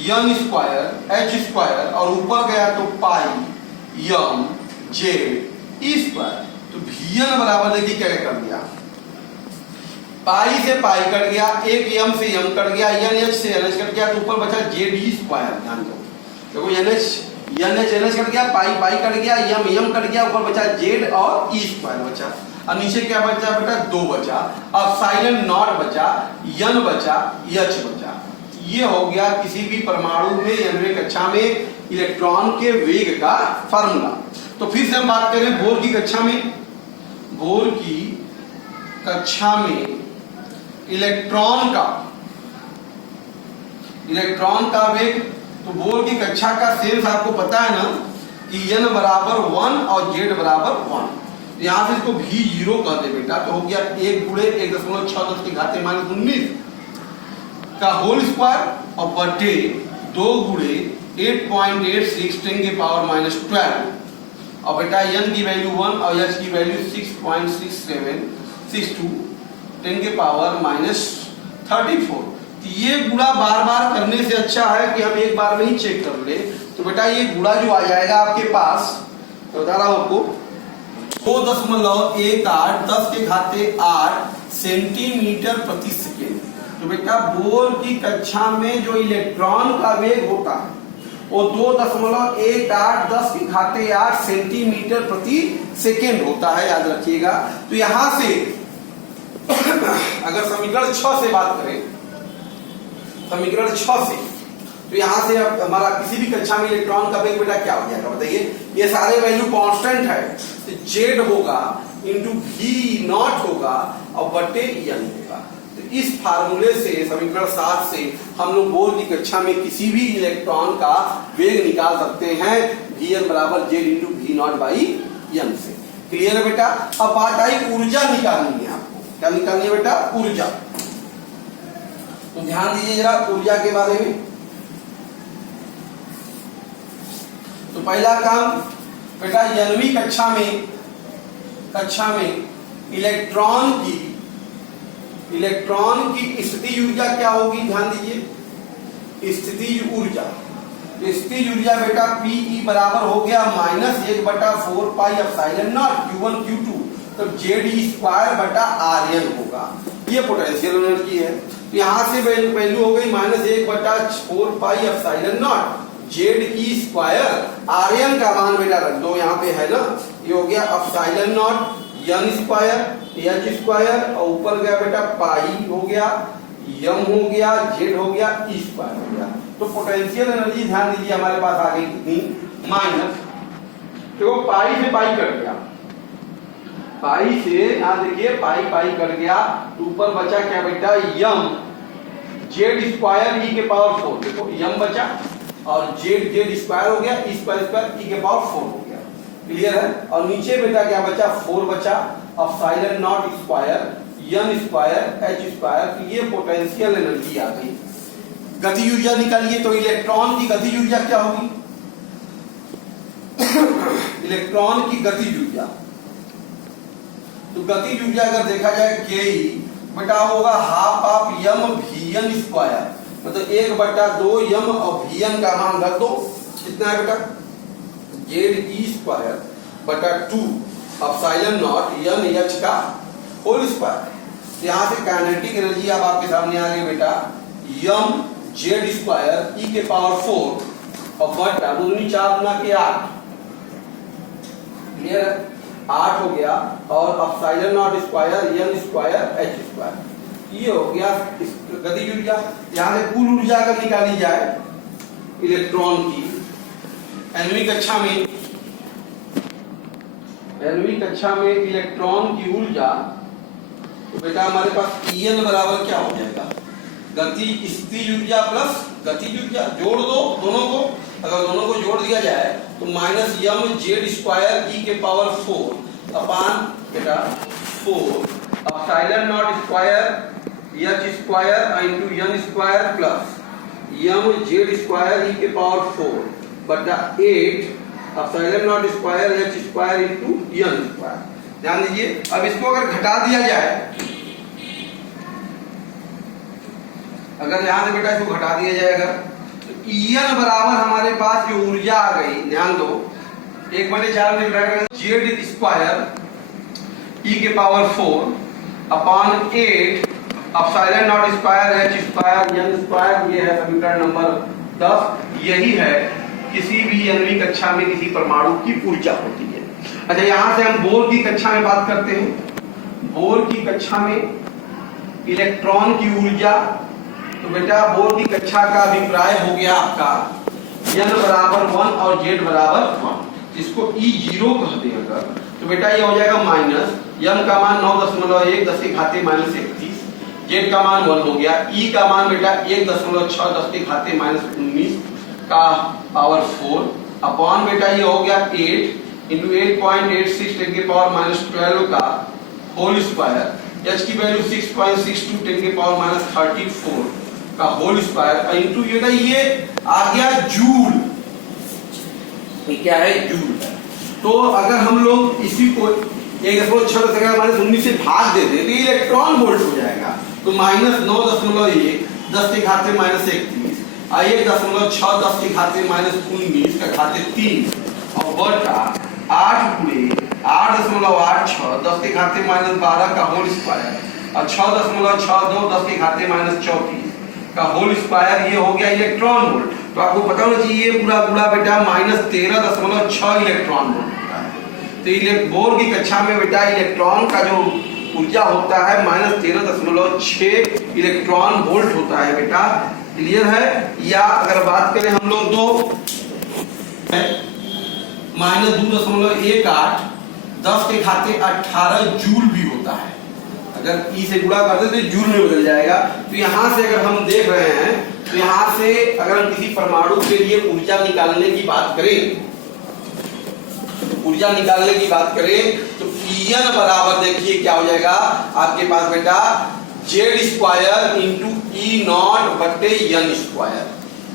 N square H square और ऊपर गया तो पाई यम जेड ई स्क्वायर। तो Vn बराबर देखिए क्या कर दिया? पाई से पाई कट गया, एक यम से यम कट गया, NH से NH कट गया, तो ऊपर बचा जेड ई स्क्वायर। ध्यान दो, देखो NH कट गया, पाई पाई कट गया, यम यम कट गया, ऊपर बचा जेड और ई स्क्वायर बचा। और नीचे क्या बचा बेटा? 2 बचा। अब साइलेंट नॉट बचा, यन बचा, एच बचा। ये हो गया किसी भी परमाणु में 91 कक्षा में इलेक्ट्रॉन के वेग का फार्मूला। तो फिर से हम बात करें बोर की कक्षा में, बोर की कक्षा में इलेक्ट्रॉन का वेग। तो बोर की कक्षा का सेंस आपको पता है ना कि n बराबर 1 और z बराबर 1। यहां से इसको V0 कर दे बेटा, तो हो गया 1 गुणे 1.6 के घाते -19 का होल स्क्वायर और बटे 2 गुणे 8.86 10 के पावर -12। और बेटा n की वैल्यू 1 और h की वैल्यू 6.6762 10 के पावर -34। तो ये गुणा बार बार करने से अच्छा है कि हम एक बार में ही चेक कर ले। तो बेटा ये गुणा जो आ जाएगा आपके पास, तो बता रहा हूं आपको 2.18 10 के घाते 8 सेंटीमीटर प्रति सेकेंड। तो बेटा बोर की कक्षा में जो इलेक्ट्रॉन का वेग होता है वो 2.18 10 के घाते 8 सेंटीमीटर प्रति सेकेंड होता है, याद रखिएगा। तो यहां से अगर समीकरण 6 से बात करें, समीकरण 6 से, तो तो यहाँ से अब हमारा किसी भी कक्षा में इलेक्ट्रॉन का वेग बेटा क्या हो जाएगा बताइए, ये सारे वैल्यू कांस्टेंट है, तो जेड होगा इंटू वी नॉट होगा और बटे एन होगा। तो इस फार्मूले से समीकरण 7 से हम लोग बोर की कक्षा में किसी भी इलेक्ट्रॉन का वेग निकाल सकते हैं Vn बराबर z into v nought by n से। क्लियर है बेटा। अब बात आई ऊर्जा निकालनी है आपको, क्या निकालनी है बेटा, ऊर्जा। तो ध्यान दीजिए जरा ऊर्जा के बारे में। तो पहला काम बेटा 11वीं कक्षा में इलेक्ट्रॉन की स्थिति ऊर्जा क्या होगी, ध्यान दीजिए, स्थिति ऊर्जा। स्थिति ऊर्जा बेटा Pe बराबर हो गया -1/4 pi epsilon not Q1 Q2, तो Ze² बटा Rn होगा। ये पोटेंशियल एनर्जी है। तो यहां से वैल्यू हो गई -1/4 pi epsilon not Ze²। Rn का मान बेटा रख दो, यहाँ पे है ना, ये हो गया एप्सिलॉन नॉट n² h² और ऊपर गया बेटा पाई हो गया, m हो गया, z हो गया, e² हो गया। तो पोटेंशियल एनर्जी ध्यान दीजिए हमारे पास आ गई कितनी, माइनस, तो पाई से पाई कट गया, पाई से यहां देखिए पाई कट गया, ऊपर बचा क्या बेटा m z² e के पावर 4, देखो m बचा और z² हो गया, e² e के पावर 4 हो गया। क्लियर है। और नीचे बेटा क्या बचा, 4 बचा, epsilon nought square n² h²। तो ये पोटेंशियल एनर्जी आ गई। गति ऊर्जा निकालिए। तो इलेक्ट्रॉन की गति ऊर्जा क्या होगी, इलेक्ट्रॉन की गति ऊर्जा, तो गति ऊर्जा अगर देखा जाए ke बेटा होगा हाफ ऑफ m Vn², मतलब 1/2 m और Vn का मान रख दो, कितना है बेटा Ze² बटा 2 एप्सिलॉन नॉट n h का होल स्क्वायर। यहाँ से काइनेटिक एनर्जी अब आपके सामने आ गई बेटा m Z² e के पावर 4 और बटा 2 4 गुना के 8। क्लियर है, 8 हो गया और epsilon nought square n² h²। ये हो गया गति ऊर्जा। यहाँ से कुल ऊर्जा अगर निकाली जाए इलेक्ट्रॉन की 9वीं कक्षा में इलेक्ट्रॉन की ऊर्जा, तो बेटा हमारे पास En बराबर क्या हो जाएगा, गति स्थिति ऊर्जा प्लस गति ऊर्जा, जोड़ दो दोनों को, अगर दोनों को जोड़ दिया जाए तो -m Z² e के पावर 4 अपान बेटा 4 epsilon nought square h² into n² plus m Z² e के पावर 4 बटा 8 epsilon nought square h² into n²। ध्यान दीजिए। अब इसको अगर घटा दिया जाए, अगर यहां से बेटा इसको घटा दिया जाए अगर, तो En बराबर हमारे पास जो ऊर्जा आ गई, ध्यान दो, 1/4 में Z² e के पावर 4 अपान 8 epsilon nought square h² n²। ये है समीकरण नंबर 10। यही है किसी भी 9वीं कक्षा में किसी परमाणु की ऊर्जा होती है। अच्छा, यहां से हम बोर की कक्षा में बात करते हैं। बोर की कक्षा में इलेक्ट्रॉन की ऊर्जा, तो बेटा बोर की कक्षा का अभिप्राय हो गया आपका n बराबर 1 और z बराबर 1, इसको E0 कहते हैं अगर, तो बेटा ये हो जाएगा माइनस m का मान 9.1 10 के घाते -31, z का मान 1 हो गया, e का मान बेटा 1.6 10 के घाते -19 का पावर 4 अपॉन बेटा ये हो गया 8 इंटू 8.86 10 के पावर -12 का होल स्क्वायर, h की वैल्यू 6.62 10 के पावर -34 का होल स्क्वायर इंटू ये आ गया जूल। ये क्या है, जूल। तो अगर हम लोग इसी को 1.6 से भाग देते तो इलेक्ट्रॉन वोल्ट हो जाएगा। तो -9.1 10 के घाते -31 1.6 10 के घाते -19 का घाते 3 और बटा 8 गुणे 8.86 10 के घाते -12 का होल स्क्वायर और 6.62 10 के घाते -34 का होल स्क्वायर। ये हो गया इलेक्ट्रॉन वोल्ट। तो आपको पता होना चाहिए पूरा गुणा बेटा -13.6 इलेक्ट्रॉन वोल्ट होता है। तो बोर की कक्षा में बेटा इलेक्ट्रॉन का जो ऊर्जा होता है -13.6 इलेक्ट्रॉन वोल्ट होता है बेटा। क्लियर है? या अगर बात करें हम लोग तो -2.18 10 के घाते 18 जूल भी होता है। अगर ई से गुणा करते तो जूल में बदल जाएगा। तो यहां से अगर हम देख रहे हैं तो यहां से अगर हम किसी परमाणु के लिए ऊर्जा निकालने की बात करें, तो En बराबर देखिए क्या हो जाएगा आपके पास बेटा, Z² इंटू E0/N²।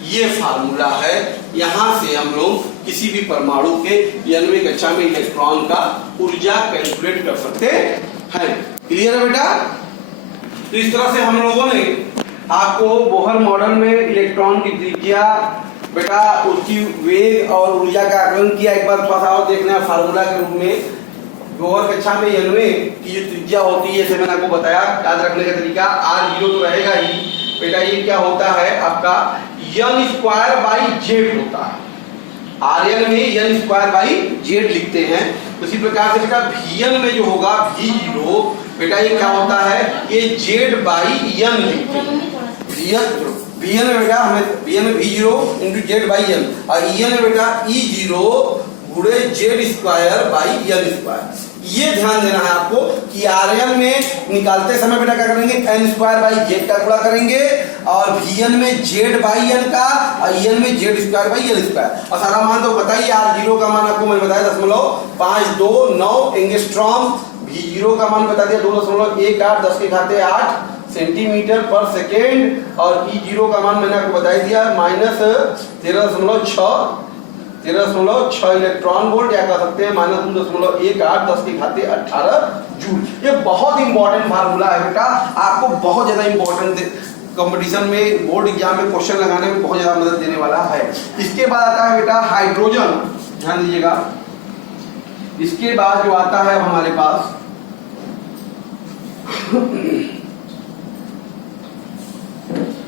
ये फार्मूला है। यहां से हम लोग किसी भी परमाणु के 9वीं कक्षा में इलेक्ट्रॉन का ऊर्जा कैलकुलेट कर सकते हैं। क्लियर है बेटा? तो इस तरह से हम लोगों ने आपको बोहर मॉडल में इलेक्ट्रॉन की त्रिज्या बेटा, उसकी वेग और ऊर्जा का आकलन किया। एक बार थोड़ा सा और देखना फार्मूला के रूप में। बोहर कक्षा में 9वीं की जो त्रिज्या होती है, जैसे मैंने आपको बताया, याद रखने का तरीका R0 तो रहेगा ही बेटा। ये क्या होता है आपका N²/Z होता है। Rn में N²/Z लिखते हैं। उसी प्रकार से बेटा Vn में जो होगा V0 बेटा, ये क्या होता है, ये Z/N लिखते हैं। Vn में बेटा हमें Vn में V0 इंटू Z/N और En में बेटा E0 गुणे Z²/N²। ये ध्यान देना है आपको कि Rn में निकालते समय बेटा क्या करेंगे, N²/Z का गुणा करेंगे और Vn में Z/N का और En में Z²/N²। और सारा मान तो बताइए। R0 का मान आपको मैंने बताया 0.529 एंगस्ट्रॉम। V0 का मान बता दिया 2.18 10 के घाते 8 सेंटीमीटर पर सेकेंड। और E0 का मान मैंने आपको बता दिया -13.6 इलेक्ट्रॉन वोल्ट, या कह सकते हैं -2.18 10 के घाते 18 जूल। ये बहुत इंपॉर्टेंट फार्मूला है बेटा, आपको बहुत ज्यादा इंपॉर्टेंट कंपटीशन में, बोर्ड एग्जाम में क्वेश्चन लगाने में बहुत ज्यादा मदद देने वाला है। इसके बाद आता है बेटा हाइड्रोजन। ध्यान दीजिएगा, इसके बाद जो आता है हमारे पास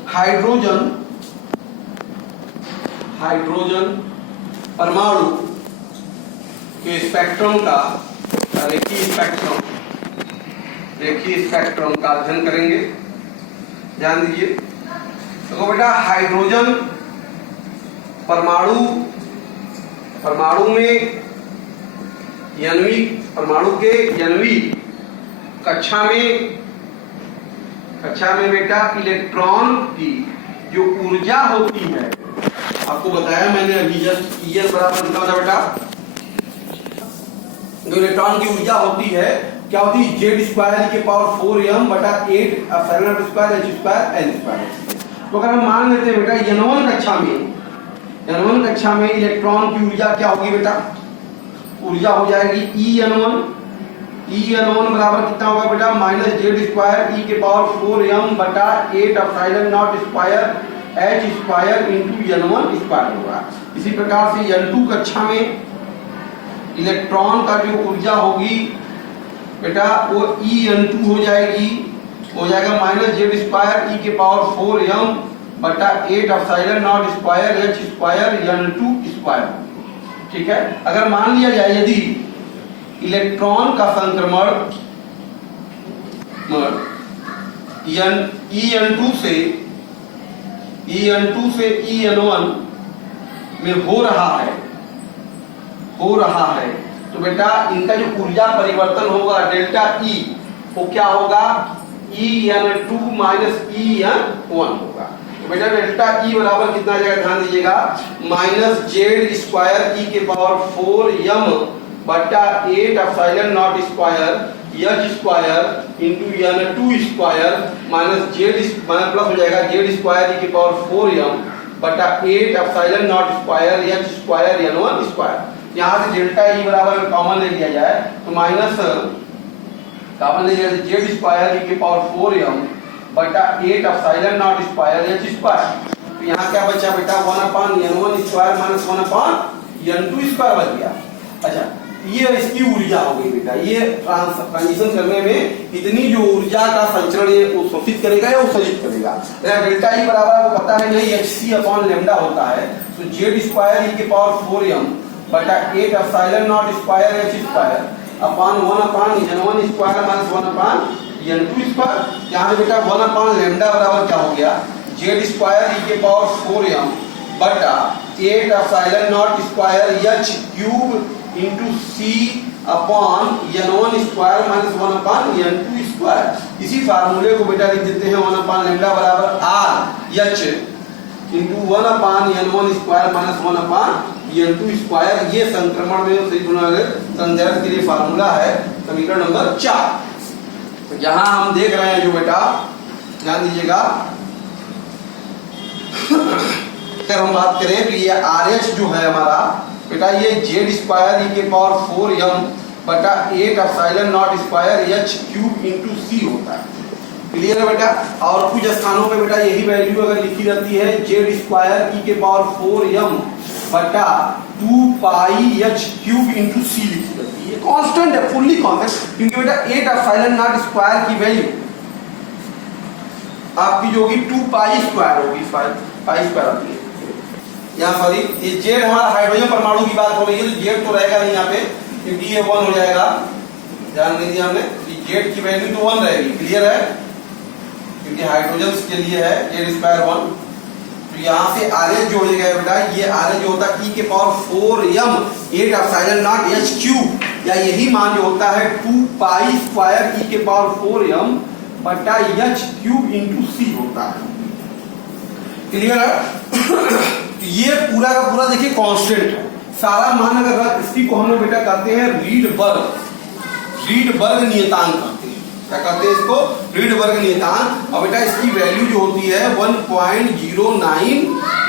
हाइड्रोजन परमाणु के स्पेक्ट्रम का रेखीय स्पेक्ट्रम का अध्ययन करेंगे। ध्यान दीजिए। तो बेटा हाइड्रोजन परमाणु में परमाणु के 9वीं कक्षा में बेटा इलेक्ट्रॉन की जो ऊर्जा होती है, आपको बताया मैंने अभी जस्ट, EN बराबर कितना था बेटा, जो इलेक्ट्रॉन की ऊर्जा होती है क्या होती है, Z²⁴m/8 N²। तो अगर हम मान लेते हैं बेटा N1 कक्षा में इलेक्ट्रॉन की ऊर्जा क्या होगी बेटा, ऊर्जा हो जाएगी EN1 बराबर कितना होगा बेटा, -Z²e⁴m/8ε0² H² होगा। इसी प्रकार से N2 कक्षा में इलेक्ट्रॉन का जो ऊर्जा होगी बेटा वो EN2 हो जाएगा -Z²e⁴m/8ε0² ठीक है। अगर मान लिया जाए यदि इलेक्ट्रॉन का संक्रमण EN2 से EN1 में हो रहा है तो बेटा इनका जो ऊर्जा परिवर्तन होगा डेल्टा E, वो क्या होगा, EN2 -EN1 होगा। तो बेटा डेल्टा E बराबर कितना आ जाएगा, ध्यान दीजिएगा, -Z²e⁴m/8ε0² into N2² minus Z plus हो जाएगा Z²e⁴m/8ε0² यहाँ से डेल्टा E बराबर कॉमन ले लिया जाए तो माइनस कॉमन ले लिया Z²e⁴m/8ε0² तो यहाँ क्या बचा बेटा 1/N1² माइनस 1/N2² बच गया। अच्छा, ये इसकी ऊर्जा हो गई बेटा। ये ट्रांजिशन करने में इतनी जो ऊर्जा का संचरण ये शोषित करेगा या उत्सर्जित करेगा। डेल्टा E बराबर आपको पता है नहीं, hc/λ होता है। तो Z²e⁴m/8ε0² H² 1/N1² minus 1/N2²। यहाँ बेटा 1/λ बराबर क्या हो गया, जेड स्क्वायर ई के पावर 4m बटा 8 epsilon nought square h cube into c upon n1 square minus 1 upon n2 square. इसी फार्मूले को बेटा लिख देते हैं 1 अपॉन लैम्डा बराबर r h into 1 upon n1 square minus 1 upon n2 square. ये संक्रमण में संदर्भ के लिए फार्मूला है समीकरण नंबर 4। तो यहां हम देख रहे हैं जो बेटा ध्यान दीजिएगा, अगर हम बात करें तो ये RH जो है हमारा बेटा ये जेड स्क्वायर ई के पावर 4m बटा 8 epsilon nought square h cube into c होता है। क्लियर है बेटा। और कुछ स्थानों पे बेटा यही वैल्यू अगर लिखी रहती है जेड स्क्वायर ई के पावर 4m बटा 2 पाई एच क्यूब इंटू सी लिखी रहती है। ये कांस्टेंट है, फुल्ली कांस्टेंट, क्योंकि बेटा 8 एप्सिलॉन नॉट स्क्वायर की वैल्यू आपकी जो होगी 2 पाई स्क्वायर होगी, पाई स्क्वायर आती है यहाँ। सॉरी, ये जेड हमारा हाइड्रोजन परमाणु की बात हो रही है, तो जेड तो रहेगा नहीं यहाँ पे क्योंकि ये 1 हो जाएगा। ध्यान दीजिए हमने जेड की वैल्यू तो 1 रहेगी। क्लियर है, क्योंकि हाइड्रोजन के लिए है जेड स्क्वायर 1। तो यहाँ से आरएच जो हो जाएगा बेटा, ये आरएच जो होता है ई के power 4m 8 epsilon not H cube, या यही मान जो होता है 2 पाई स्क्वायर ई के पावर 4m बटा एच क्यूब इंटू सी होता है। क्लियर है। ये पूरा का पूरा देखिए कांस्टेंट है, सारा मान अगर इसकी को हम लोग बेटा कहते हैं रीडबर्ग नियतांक कहते हैं। क्या कहते हैं इसको? रीडबर्ग नियतांक। और बेटा इसकी वैल्यू जो होती है 1.09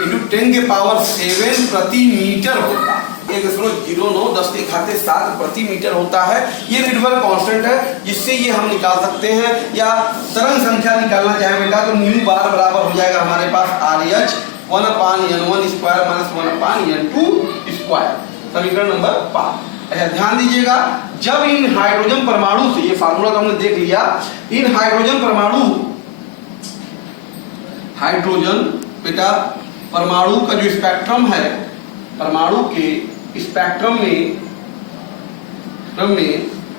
इंटू 10 के पावर 7 प्रति मीटर होता है। 1.09 10 के घाते 7 प्रति मीटर होता है। ये रीडबर्ग कांस्टेंट है, जिससे ये हम निकाल सकते हैं, या तरंग संख्या निकालना चाहे बेटा तो न्यू बार बराबर हो जाएगा हमारे पास RH 1 upon n1 square minus 1 upon n2 square. समीकरण नंबर 5। अच्छा ध्यान दीजिएगा, जब इन हाइड्रोजन परमाणु से, ये फार्मूला तो हमने देख लिया, इन हाइड्रोजन बेटा परमाणु का जो स्पेक्ट्रम है, परमाणु के स्पेक्ट्रम में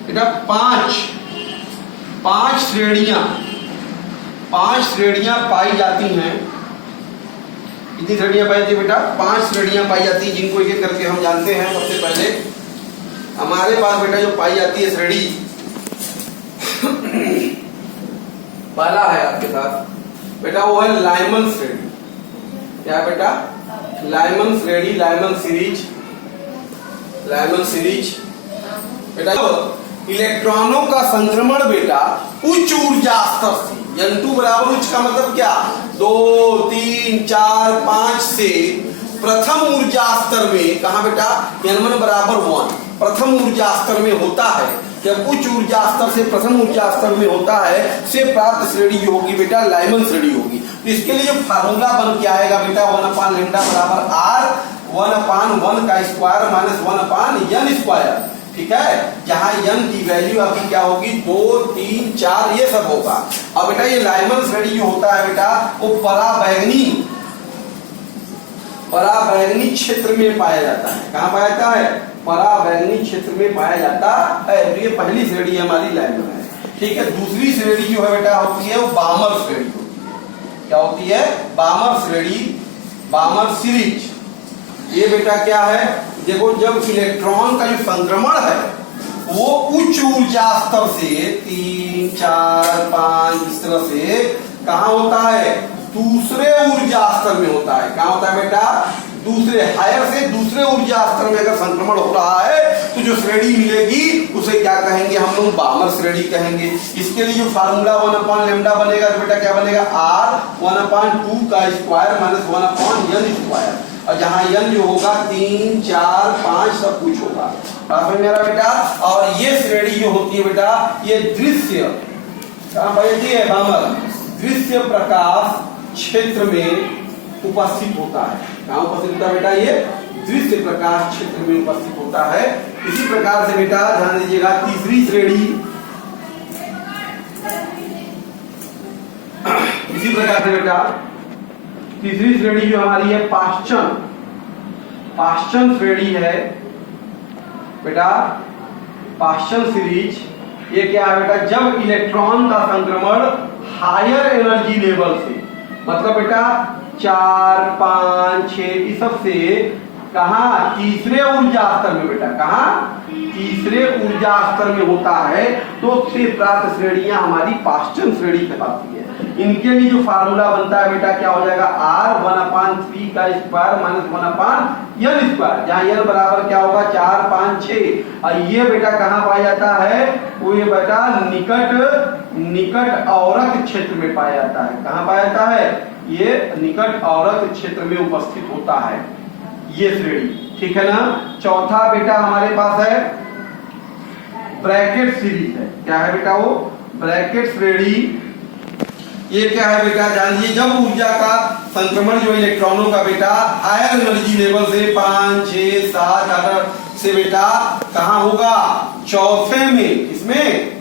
बेटा पांच श्रेणियां पाई जाती हैं। कितनी श्रेणियां पाई जाती है बेटा? 5 श्रेणियां पाई जाती है, जिनको एक एक करके हम जानते हैं। सबसे पहले हमारे पास बेटा जो पाई जाती है श्रेणी, पहला है आपके पास बेटा वो है लाइमन श्रेणी। क्या बेटा? लाइमन श्रेणी, लाइमन सीरीज बेटा इलेक्ट्रॉनों का संक्रमण बेटा उच्च ऊर्जा स्तर से, n2 बराबर उच्च का मतलब क्या? 2, 3, 4, 5 से प्रथम ऊर्जा स्तर में, कहा बेटा? n1 बराबर 1 प्रथम ऊर्जा स्तर में होता है। जब उच्च ऊर्जा स्तर से प्रथम ऊर्जा स्तर में होता है, से प्राप्त श्रेणी जो होगी बेटा लाइमन श्रेणी होगी। तो इसके लिए जो फार्मूला बन के आएगा बेटा 1 अपॉन लैम्डा बराबर r 1 अपॉन 1 का square minus 1 upon n square. ठीक है, जहां n की वैल्यू आपकी क्या होगी? 2, 3, 4 ये सब होगा। अब बेटा ये लाइमन श्रेणी जो होता है बेटा वो पराबैंगनी क्षेत्र में पाया जाता है। कहां पाया जाता है? पराबैंगनी क्षेत्र में पाया जाता है। ये पहली श्रेणी हमारी लाइमन है। ठीक है, दूसरी श्रेणी जो है बेटा होती है वो बामर श्रेणी होती है। क्या होती है? बामर श्रेणी, बामर सीरीज। ये बेटा क्या है? देखो, जब इलेक्ट्रॉन का जो संक्रमण है वो उच्च ऊर्जा स्तर से 3, 4, 5 इस तरह से कहां होता है? दूसरे ऊर्जा स्तर में होता है। कहां होता है बेटा? दूसरे हायर से दूसरे ऊर्जा स्तर में अगर संक्रमण हो रहा है तो जो श्रेणी मिलेगी उसे क्या कहेंगे? हम लोग बामर श्रेणी कहेंगे। इसके लिए जो फार्मूला 1 अपॉन लैम्डा बनेगा तो बेटा क्या बनेगा? r 1 अपॉन 2 का square minus 1 upon n square. और जहां n जो होगा 3, 4, 5 सब कुछ होगा। समझ में आ रहा बेटा? और ये श्रेणी जो होती है बेटा ये दृश्य है बामर, दृश्य प्रकाश क्षेत्र में उपस्थित होता है। कहां उपस्थित होता है बेटा? ये दृश्य प्रकाश क्षेत्र में उपस्थित होता है। इसी प्रकार से बेटा ध्यान दीजिएगा, तीसरी श्रेणी, इसी प्रकार से बेटा तीसरी श्रेणी जो हमारी है पाश्चन श्रेणी है बेटा, पाश्चन सीरीज। ये क्या है बेटा? जब इलेक्ट्रॉन का संक्रमण हायर एनर्जी लेवल से, मतलब बेटा 4, 5, 6 इस सबसे कहा तीसरे ऊर्जा स्तर में बेटा, कहा तीसरे ऊर्जा स्तर में होता है तो से प्राप्त श्रेणियां हमारी पाश्चन श्रेणी कहलाती है। इनके लिए जो फार्मूला बनता है बेटा क्या हो जाएगा, R 1/3 का स्क्वायर माइनस 1/n स्क्वायर, जहां n बराबर क्या होगा 4, 5, 6। और ये बेटा कहाँ पाया जाता है, वो ये बेटा निकट औरत क्षेत्र में पाया जाता है। कहाँ पाया जाता है, ये निकट औरत क्षेत्र में उपस्थित होता है ये श्रेणी, ठीक है ना। चौथा बेटा हमारे पास है ब्रैकेट सीरीज है। क्या है बेटा, वो ब्रैकेट श्रेणी। ये क्या है बेटा, जानिए जब ऊर्जा का संक्रमण जो इलेक्ट्रॉनों का बेटा हायर एनर्जी लेवल से 5, 6, 7 आर्डर से बेटा कहाँ होगा, चौथे में, इसमें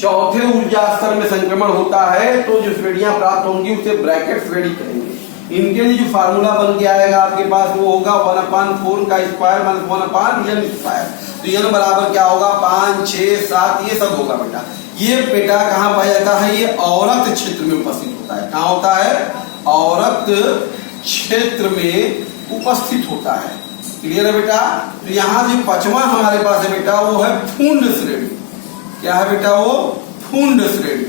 चौथे ऊर्जा स्तर में संक्रमण होता है तो जो श्रेणियां प्राप्त होंगी उसे ब्रैकेट श्रेणी कहेंगे। इनके लिए जो फार्मूला बन के आएगा आपके पास वो होगा 1/4 का स्क्वायर माइनस 1/n स्क्वायर। तो n बराबर क्या होगा 5, 6, 7 ये सब होगा बेटा। ये बेटा कहाँ पाया जाता है, ये औरत क्षेत्र में उपस्थित होता है। कहाँ होता है, औरत क्षेत्र में उपस्थित होता है। क्लियर है बेटा। तो यहाँ जो पांचवा हमारे पास है बेटा वो है फूंड श्रेणी। क्या है बेटा, वो फूंड श्रेणी।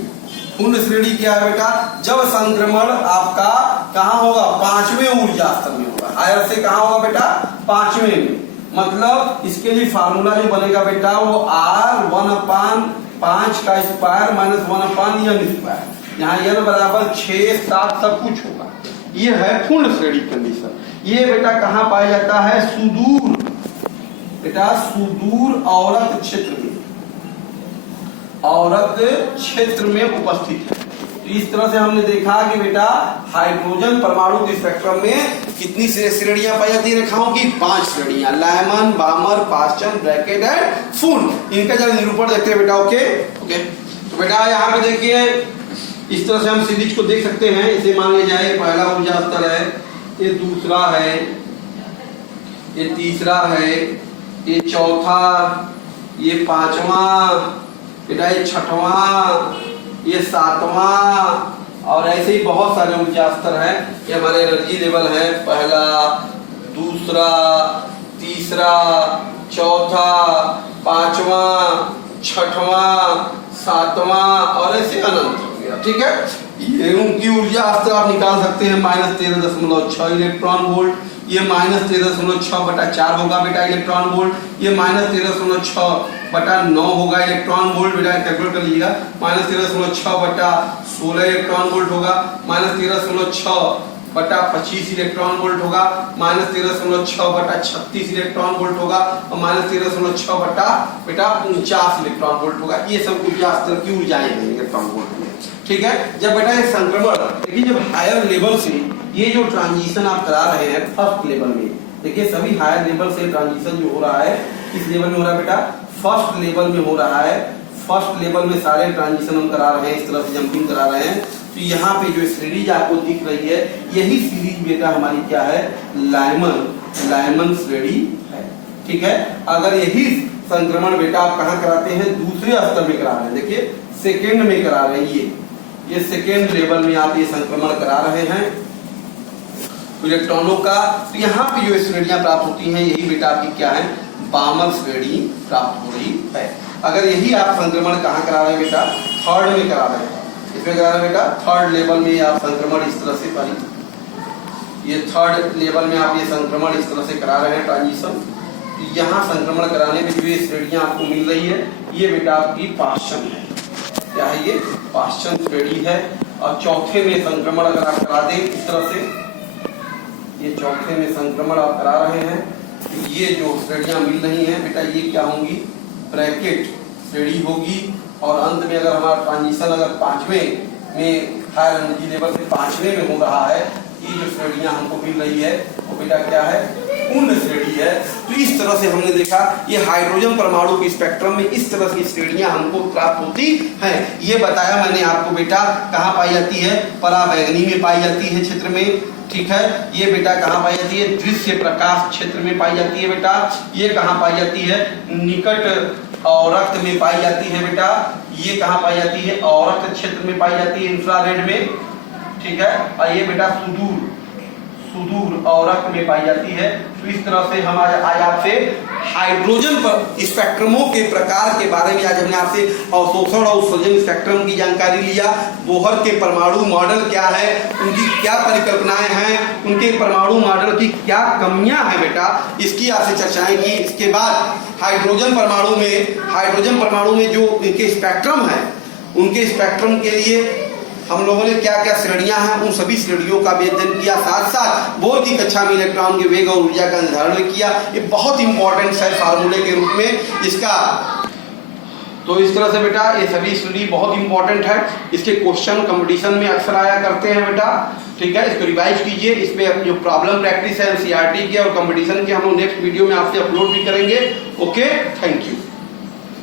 फूंड श्रेणी क्या है बेटा, जब संक्रमण आपका कहाँ होगा, 5वें ऊर्जा स्तर में होगा। हायर से कहाँ होगा बेटा, 5वें में। मतलब इसके लिए फार्मूला जो बनेगा बेटा वो R 1/5 का स्क्वायर माइनस 1/n स्क्वायर, यहाँ n बराबर 6, 7 सब कुछ होगा। ये है फूंड श्रेणी कंडीशन। ये बेटा कहाँ पाया जाता है, सुदूर बेटा, सुदूर औरत क्षेत्र में, औरत क्षेत्र में उपस्थित है। तो इस तरह से हमने देखा कि बेटा हाइड्रोजन परमाणु के स्पेक्ट्रम में कितनी श्रेणियां पाई जाती है रेखाओं की, 5 श्रेणियां, लायमन, बामर, पाश्चन, ब्रैकेट एंड फूंड। इनका जरा निरूपण देखते हैं बेटा। ओके ओके, तो बेटा यहाँ पे देखिए इस तरह से हम सीरीज को देख सकते हैं। इसे मान लिया जाए पहला ऊर्जा स्तर है, ये दूसरा है, ये तीसरा है, ये चौथा, ये पांचवा बेटा, ये छठवां, ये 7वां और ऐसे ही बहुत सारे ऊर्जा स्तर हैं। ये हमारे एनर्जी लेवल है, पहला, दूसरा, तीसरा, चौथा, पांचवा, छठवां, 7वां और ऐसे अनंत हो गया। ठीक है, ये उनकी ऊर्जा स्तर आप निकाल सकते हैं -13.6 इलेक्ट्रॉन वोल्ट। ये -13.6/4 होगा बेटा इलेक्ट्रॉन वोल्ट। ये -13.6/9 होगा इलेक्ट्रॉन वोल्ट। बेटा कैलकुलेट कर लीजिएगा, -13.6/16 इलेक्ट्रॉन वोल्ट होगा, -13.6/25 इलेक्ट्रॉन वोल्ट होगा, -13.6/36 इलेक्ट्रॉन वोल्ट होगा और -13.6/49 इलेक्ट्रॉन वोल्ट होगा। ये सब ऊर्जा स्तर की ऊर्जाएं हैं इलेक्ट्रॉन वोल्ट में। ठीक है, जब बेटा ये संक्रमण देखिए, जब हायर लेवल से ये जो ट्रांजिशन आप करा रहे हैं फर्स्ट लेवल में, देखिए सभी हायर लेवल से ट्रांजिशन जो हो रहा है किस लेवल में हो रहा है बेटा, फर्स्ट लेवल में हो रहा है। फर्स्ट लेवल में सारे ट्रांजिशन हम करा रहे हैं, इस तरह से जंपिंग करा रहे हैं। तो यहाँ पे जो सीरीज आपको दिख रही है यही सीरीज बेटा हमारी क्या है, लायमन श्रेणी है। ठीक है, अगर यही संक्रमण बेटा आप कहाँ कराते हैं, दूसरे स्तर में करा रहे हैं, देखिए सेकेंड में करा रहे हैं, ये सेकेंड लेवल में आप ये संक्रमण करा रहे हैं इलेक्ट्रॉनों का। तो यहाँ पे जो श्रेणियां प्राप्त होती हैं यही बेटा आपकी क्या है, बामर श्रेणी प्राप्त हो रही है। अगर यही आप संक्रमण कहाँ करा रहे हैं बेटा, थर्ड में करा रहे हैं, इसमें करा रहे हैं बेटा थर्ड लेवल में आप संक्रमण इस तरह से पारी, ये थर्ड लेवल में आप ये संक्रमण इस तरह से करा रहे हैं ट्रांजिशन। यहाँ संक्रमण कराने में जो ये श्रेणियां आपको मिल रही है ये बेटा आपकी पाश्चन है। क्या है, ये पाश्चन श्रेणी है। और चौथे में संक्रमण अगर आप करा दें इस तरह से, ये चौथे में संक्रमण आप करा रहे हैं, ये जो श्रेणियां मिल रही हैं बेटा ये क्या होंगी, ब्रैकेट श्रेणी होगी। और अंत में अगर हमारा ट्रांजिशन अगर 5वें में हायर एनर्जी लेवल से 5वें में हो रहा है, ये जो श्रेणियां हमको मिल रही है वो बेटा क्या है, पूर्ण श्रेणी है। तो इस तरह से हमने देखा ये हाइड्रोजन परमाणु के स्पेक्ट्रम में इस तरह की श्रेणियां हमको प्राप्त होती हैं। ये बताया मैंने आपको बेटा कहाँ पाई जाती है, पराबैंगनी में पाई जाती है क्षेत्र में। ठीक है, ये बेटा कहाँ पाई जाती है, दृश्य प्रकाश क्षेत्र में पाई जाती है बेटा। ये कहाँ पाई जाती है, निकट और रक्त में पाई जाती है बेटा। ये कहाँ पाई जाती है, और रक्त क्षेत्र में पाई जाती है, इंफ्रारेड में। ठीक है, और ये बेटा सुदूर और रक्त में पाई जाती है। तो इस तरह से हम आज आपसे हाइड्रोजन पर स्पेक्ट्रमों के प्रकार के बारे में आज हमने आपसे अवशोषण और उत्सर्जन स्पेक्ट्रम की जानकारी लिया। बोहर के परमाणु मॉडल क्या है, उनकी क्या परिकल्पनाएं हैं, उनके परमाणु मॉडल की क्या कमियां हैं बेटा, इसकी आपसे चर्चाएं की। इसके बाद हाइड्रोजन परमाणु में जो इनके स्पेक्ट्रम है, उनके स्पेक्ट्रम के लिए हम लोगों ने क्या क्या श्रेणियां हैं, उन सभी श्रेणियों का भी अध्ययन किया। साथ साथ बोर की कक्षा में इलेक्ट्रॉन के वेग और ऊर्जा का निर्धारण किया। ये बहुत इंपॉर्टेंट है फार्मूले के रूप में इसका। तो इस तरह से बेटा ये सभी श्रेणी बहुत इंपॉर्टेंट है। इसके क्वेश्चन कंपटीशन में अक्सर आया करते हैं बेटा, ठीक है। इसको रिवाइज कीजिए। इसमें जो प्रॉब्लम प्रैक्टिस है एनसीईआरटी के और कंपटीशन के हम लोग नेक्स्ट वीडियो में आपसे अपलोड भी करेंगे। Okay, thank you.